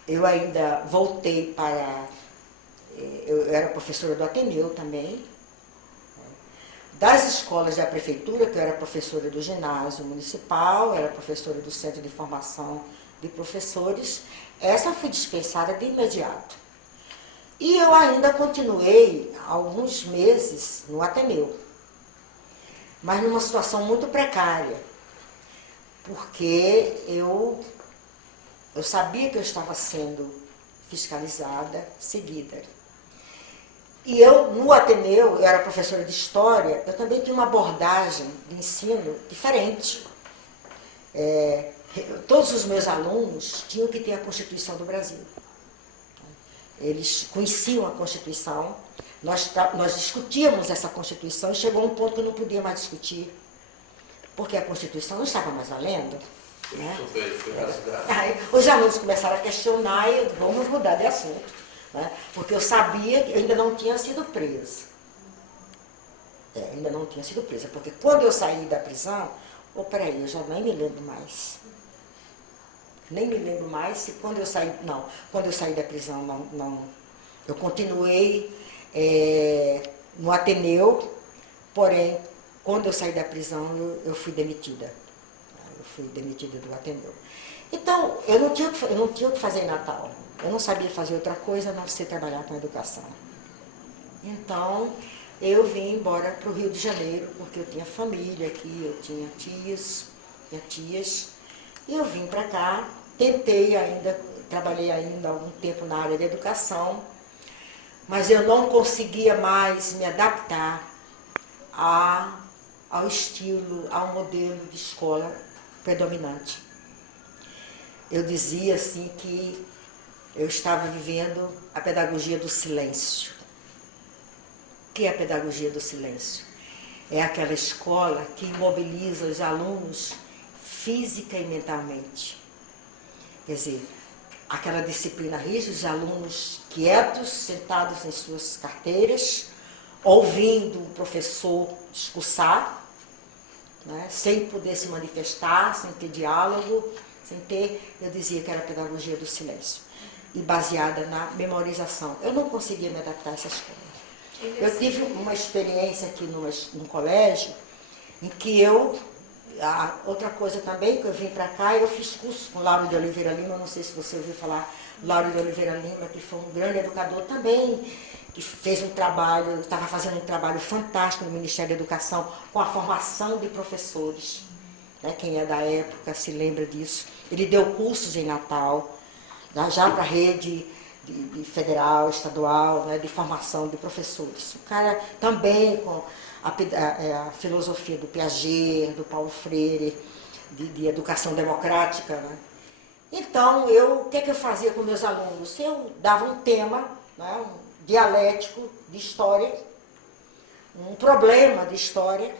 Eu ainda voltei eu era professora do Ateneu também, das escolas da prefeitura, que eu era professora do ginásio municipal, era professora do Centro de Formação de Professores, essa fui dispensada de imediato. E eu ainda continuei alguns meses no Ateneu, mas numa situação muito precária, porque eu sabia que eu estava sendo fiscalizada, seguida. E eu, no Ateneu, eu era professora de História, eu também tinha uma abordagem de ensino diferente. Todos os meus alunos tinham que ter a Constituição do Brasil. Eles conheciam a Constituição, nós discutíamos essa Constituição e chegou um ponto que eu não podia mais discutir, porque a Constituição não estava mais valendo. Né? Aí, os alunos começaram a questionar e vamos mudar de assunto. Né? Porque eu sabia que eu ainda não tinha sido presa. Ainda não tinha sido presa, porque quando eu saí da prisão, peraí, eu já nem me lembro mais. Nem me lembro mais se quando eu saí da prisão, não. Eu continuei no Ateneu, porém, quando eu saí da prisão, eu fui demitida. Eu fui demitida do Ateneu. Então, eu não tinha o que fazer em Natal. Eu não sabia fazer outra coisa a não ser trabalhar com a educação. Então, eu vim embora para o Rio de Janeiro, porque eu tinha família aqui, eu tinha tias, e eu vim para cá, trabalhei ainda algum tempo na área da educação, mas eu não conseguia mais me adaptar ao estilo, ao modelo de escola predominante. Eu dizia assim que eu estava vivendo a pedagogia do silêncio. que é a pedagogia do silêncio? É aquela escola que imobiliza os alunos física e mentalmente. Quer dizer, aquela disciplina rígida, os alunos quietos, sentados em suas carteiras, ouvindo o professor discursar, né, sem poder se manifestar, sem ter diálogo, sem ter, eu dizia que era a pedagogia do silêncio, e baseada na memorização. Eu não conseguia me adaptar a essa escola. Eu tive uma experiência aqui num colégio, em que outra coisa também, que eu vim para cá, eu fiz curso com Lauro de Oliveira Lima, não sei se você ouviu falar, Lauro de Oliveira Lima, que foi um grande educador também, que fez um trabalho, estava fazendo um trabalho fantástico no Ministério da Educação, com a formação de professores. Né? Quem é da época se lembra disso. Ele deu cursos em Natal, já para a rede de federal, estadual, né, de formação de professores. O cara também com a filosofia do Piaget, do Paulo Freire, de educação democrática. Né? Então, o que eu fazia com meus alunos? Eu dava um tema, né, um dialético de história, um problema de história,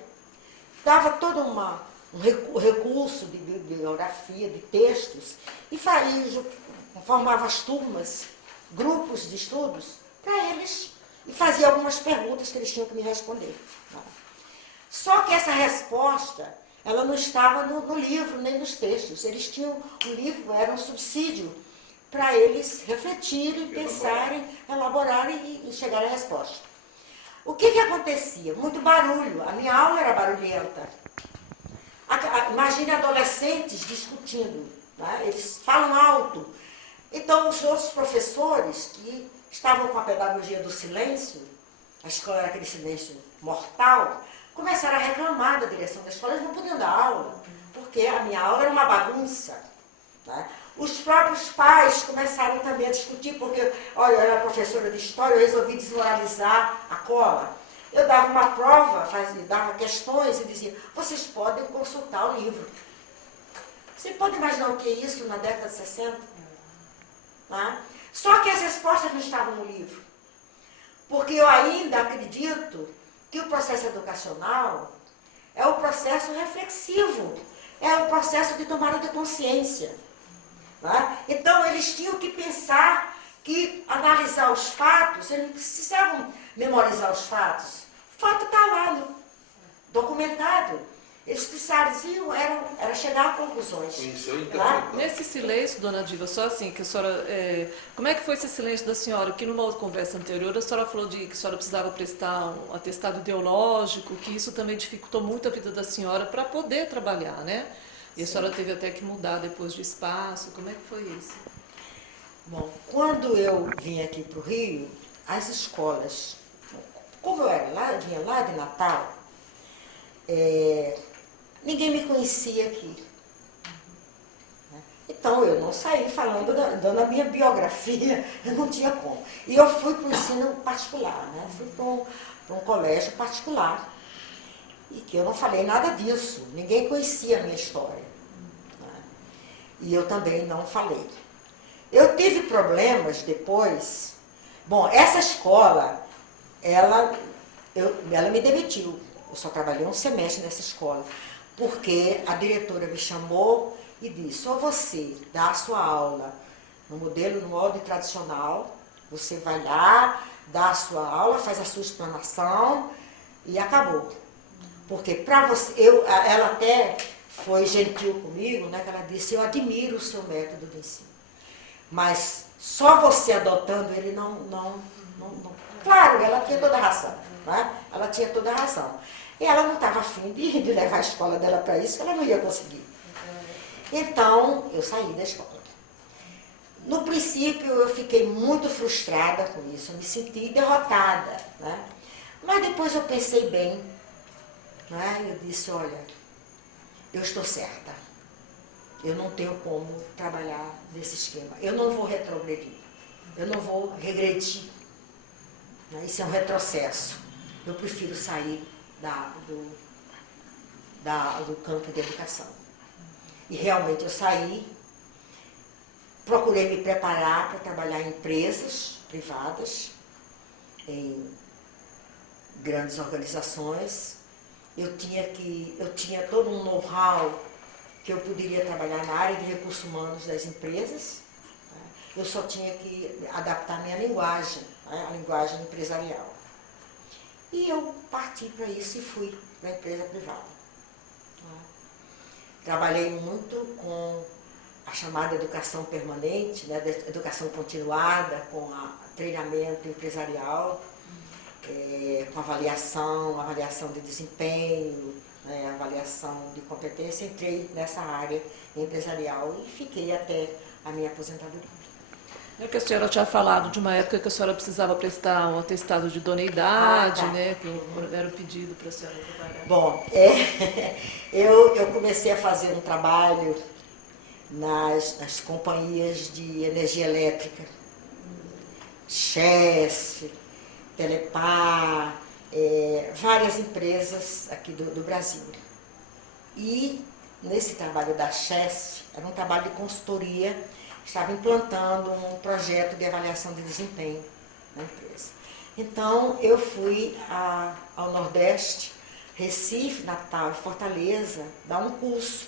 dava todo um recurso de bibliografia, de textos, e formava as turmas, grupos de estudos, para eles, e fazia algumas perguntas que eles tinham que me responder. Só que essa resposta, ela não estava no livro, nem nos textos. Eles tinham, o livro era um subsídio para eles refletirem, pensarem, elaborarem e chegarem à resposta. O que acontecia? Muito barulho. A minha aula era barulhenta. Imagine adolescentes discutindo, né? Eles falam alto. Então, os outros professores que estavam com a pedagogia do silêncio, a escola era aquele silêncio mortal, começaram a reclamar da direção da escola, eles não podiam dar aula, porque a minha aula era uma bagunça. Né? Os próprios pais começaram também a discutir, porque, olha, eu era professora de história, eu resolvi desmoralizar a cola. Eu dava uma prova, dava questões e dizia, vocês podem consultar o livro. Você pode imaginar o que é isso na década de 60? Né? Só que as respostas não estavam no livro. Porque eu ainda acredito que o processo educacional é o processo reflexivo, é o processo de tomada de consciência. Né? Então, eles tinham que pensar, que analisar os fatos, eles não precisavam memorizar os fatos. O fato está lá, documentado. Eles precisavam, era chegar a conclusões. Isso aí, tá? Nesse silêncio, dona Diva, só assim, que a senhora... como é que foi esse silêncio da senhora? Que numa conversa anterior a senhora falou que a senhora precisava prestar um atestado ideológico, que isso também dificultou muito a vida da senhora para poder trabalhar, né? E a senhora teve até que mudar depois de espaço. Como é que foi isso? Bom, quando eu vim aqui para o Rio, as escolas, como eu vinha lá de Natal, ninguém me conhecia aqui. Então, eu não saí falando, dando a minha biografia, eu não tinha como. E eu fui para o ensino particular, né? Fui para um colégio particular. E que eu não falei nada disso, ninguém conhecia a minha história. Né? E eu também não falei. Eu tive problemas depois. Bom, essa escola, ela me demitiu. Eu só trabalhei um semestre nessa escola, porque a diretora me chamou e disse, ou você dá a sua aula no molde tradicional, você vai lá, dá a sua aula, faz a sua explanação e acabou. Porque para você, ela até foi gentil comigo, né, que ela disse, eu admiro o seu método de ensino, mas só você adotando ele não. Claro, ela tinha toda a razão, né? Ela tinha toda a razão. E ela não estava afim de levar a escola dela para isso, ela não ia conseguir. Então, eu saí da escola. No princípio, eu fiquei muito frustrada com isso, eu me senti derrotada, né? Mas depois eu pensei bem, né? Eu disse, olha, eu estou certa. Eu não tenho como trabalhar nesse esquema. Eu não vou retrogredir. Eu não vou regredir. Né? Isso é um retrocesso. Eu prefiro sair do campo de educação. E realmente eu saí, procurei me preparar para trabalhar em empresas privadas, grandes organizações. Eu tinha todo um know-how que eu poderia trabalhar na área de recursos humanos das empresas. Eu só tinha que adaptar minha linguagem, a linguagem empresarial. E eu parti para isso e fui para a empresa privada. Trabalhei muito com a chamada educação permanente, né, educação continuada, com treinamento empresarial, com avaliação de desempenho, né, avaliação de competência. Entrei nessa área empresarial e fiquei até a minha aposentadoria. É que a senhora tinha falado de uma época que a senhora precisava prestar um atestado de idoneidade, tá. né? Que era o pedido para a senhora trabalhar. Bom, eu comecei a fazer um trabalho nas companhias de energia elétrica, Chess, Telepar, várias empresas aqui do Brasil. E nesse trabalho da Chess, era um trabalho de consultoria, estava implantando um projeto de avaliação de desempenho na empresa. Então, eu fui ao Nordeste, Recife, Natal e Fortaleza, dar um curso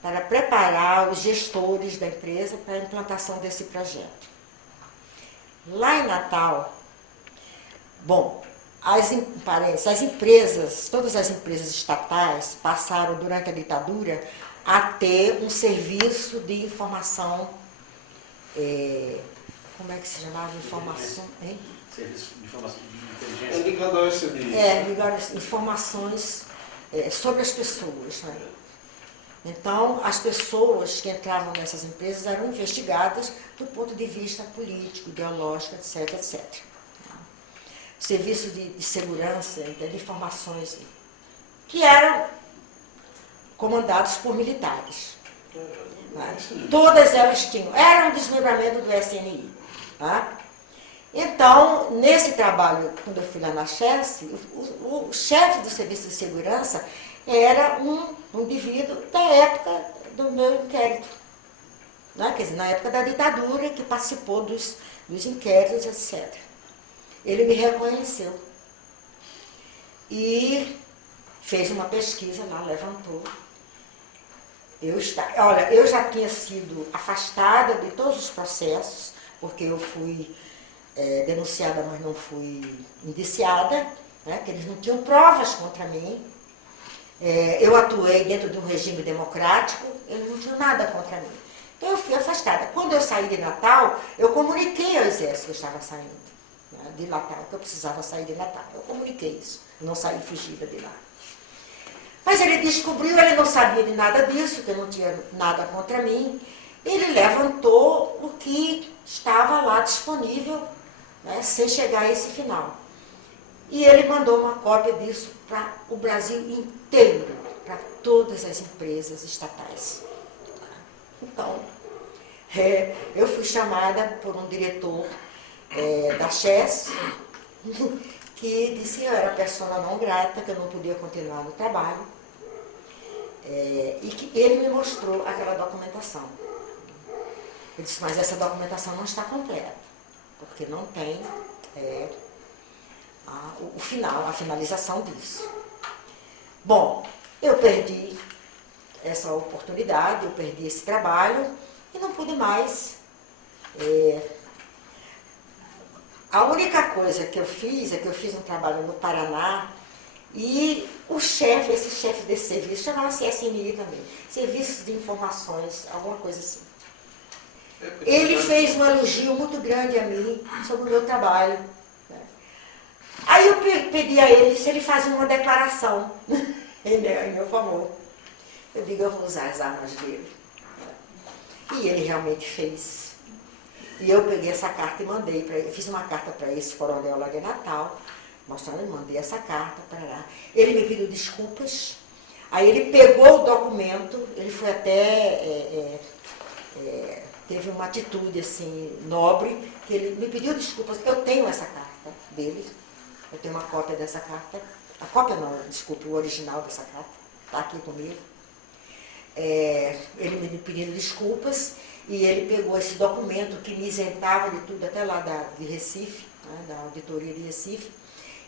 para preparar os gestores da empresa para a implantação desse projeto. Lá em Natal, bom, as empresas, todas as empresas estatais passaram durante a ditadura a ter um serviço de informação, como é que se chamava? Informação, hein? Serviço de informação de inteligência. É ligado ao SNI. Ligado às informações sobre as pessoas, né? Então, as pessoas que entravam nessas empresas eram investigadas do ponto de vista político, ideológico, etc, etc. Serviços de segurança, de informações que eram comandados por militares. Todas elas tinham, era um desmembramento do SNI. Tá? Então, nesse trabalho, quando eu fui lá na Chess, o chefe do serviço de segurança era um indivíduo da época do meu inquérito. Né? Quer dizer, na época da ditadura, que participou dos inquéritos, etc. Ele me reconheceu e fez uma pesquisa lá, levantou. Eu já tinha sido afastada de todos os processos, porque eu fui denunciada, mas não fui indiciada, né, que eles não tinham provas contra mim. Eu atuei dentro de um regime democrático, eles não tinham nada contra mim. Então eu fui afastada. Quando eu saí de Natal, eu comuniquei ao Exército que eu estava saindo, né, de Natal, que eu precisava sair de Natal. Eu comuniquei isso, não saí fugida de lá. Mas ele descobriu, ele não sabia de nada disso, que eu não tinha nada contra mim. Ele levantou o que estava lá disponível, né, sem chegar a esse final. E ele mandou uma cópia disso para o Brasil inteiro, para todas as empresas estatais. Então, eu fui chamada por um diretor da Chess, que disse que eu era persona não grata, que eu não podia continuar no trabalho. E que ele me mostrou aquela documentação. Eu disse, mas essa documentação não está completa, porque não tem o final, a finalização disso. Bom, eu perdi essa oportunidade, eu perdi esse trabalho e não pude mais. A única coisa que eu fiz é que eu fiz um trabalho no Paraná e esse chefe desse serviço, chamava-se SNI também, Serviços de Informações, alguma coisa assim. Ele fez um elogio muito grande a mim sobre o meu trabalho. Né? Aí eu pedi a ele se ele fazia uma declaração em meu favor. Eu digo, eu vou usar as armas dele. E ele realmente fez. E eu peguei essa carta e mandei para ele. Fiz uma carta para esse coronel lá de Natal, mostrando, eu mandei essa carta para lá. Ele me pediu desculpas. Aí ele pegou o documento, ele foi até... teve uma atitude assim, nobre, que ele me pediu desculpas. Eu tenho essa carta dele, eu tenho uma cópia dessa carta. A cópia não, desculpe, o original dessa carta, está aqui comigo. Ele me pediu desculpas e ele pegou esse documento que me isentava de tudo, até lá de Recife, né, da auditoria de Recife,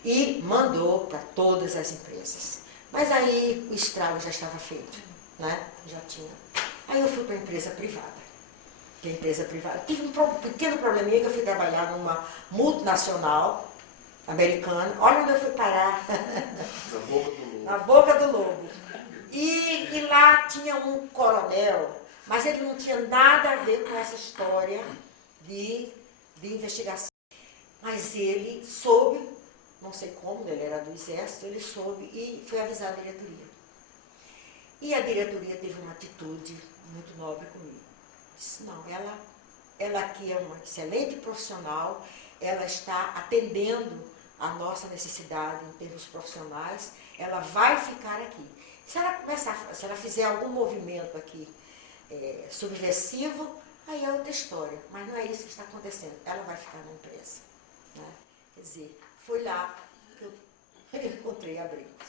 e mandou para todas as empresas. Mas aí o estrago já estava feito, né? Já tinha. Aí eu fui para a empresa privada. Que a empresa privada. Tive um pequeno probleminha que eu fui trabalhar numa multinacional americana. Olha onde eu fui parar. Na boca do lobo. Na boca do lobo. E lá tinha um coronel, mas ele não tinha nada a ver com essa história de investigação. Mas ele soube, não sei como, ele era do exército, ele soube e foi avisar a diretoria. E a diretoria teve uma atitude muito nobre comigo. Disse, não, ela aqui é uma excelente profissional, ela está atendendo a nossa necessidade em termos profissionais, ela vai ficar aqui. Se ela fizer algum movimento aqui subversivo, aí é outra história. Mas não é isso que está acontecendo. Ela vai ficar na empresa. Né? Quer dizer, foi lá que eu encontrei a Brito.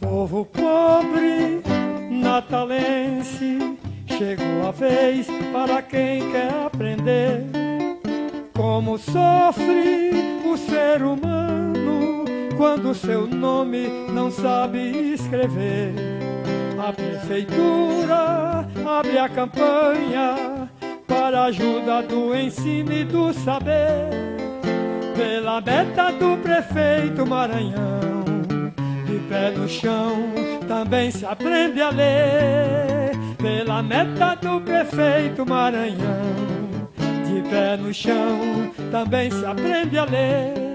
Povo pobre, natalense, chegou a vez para quem quer aprender como sofre o ser humano quando seu nome não sabe escrever. A prefeitura abre a campanha para a ajuda do ensino e do saber, pela meta do prefeito Maranhão. De pé no chão também se aprende a ler, pela meta do prefeito Maranhão. De pé no chão também se aprende a ler.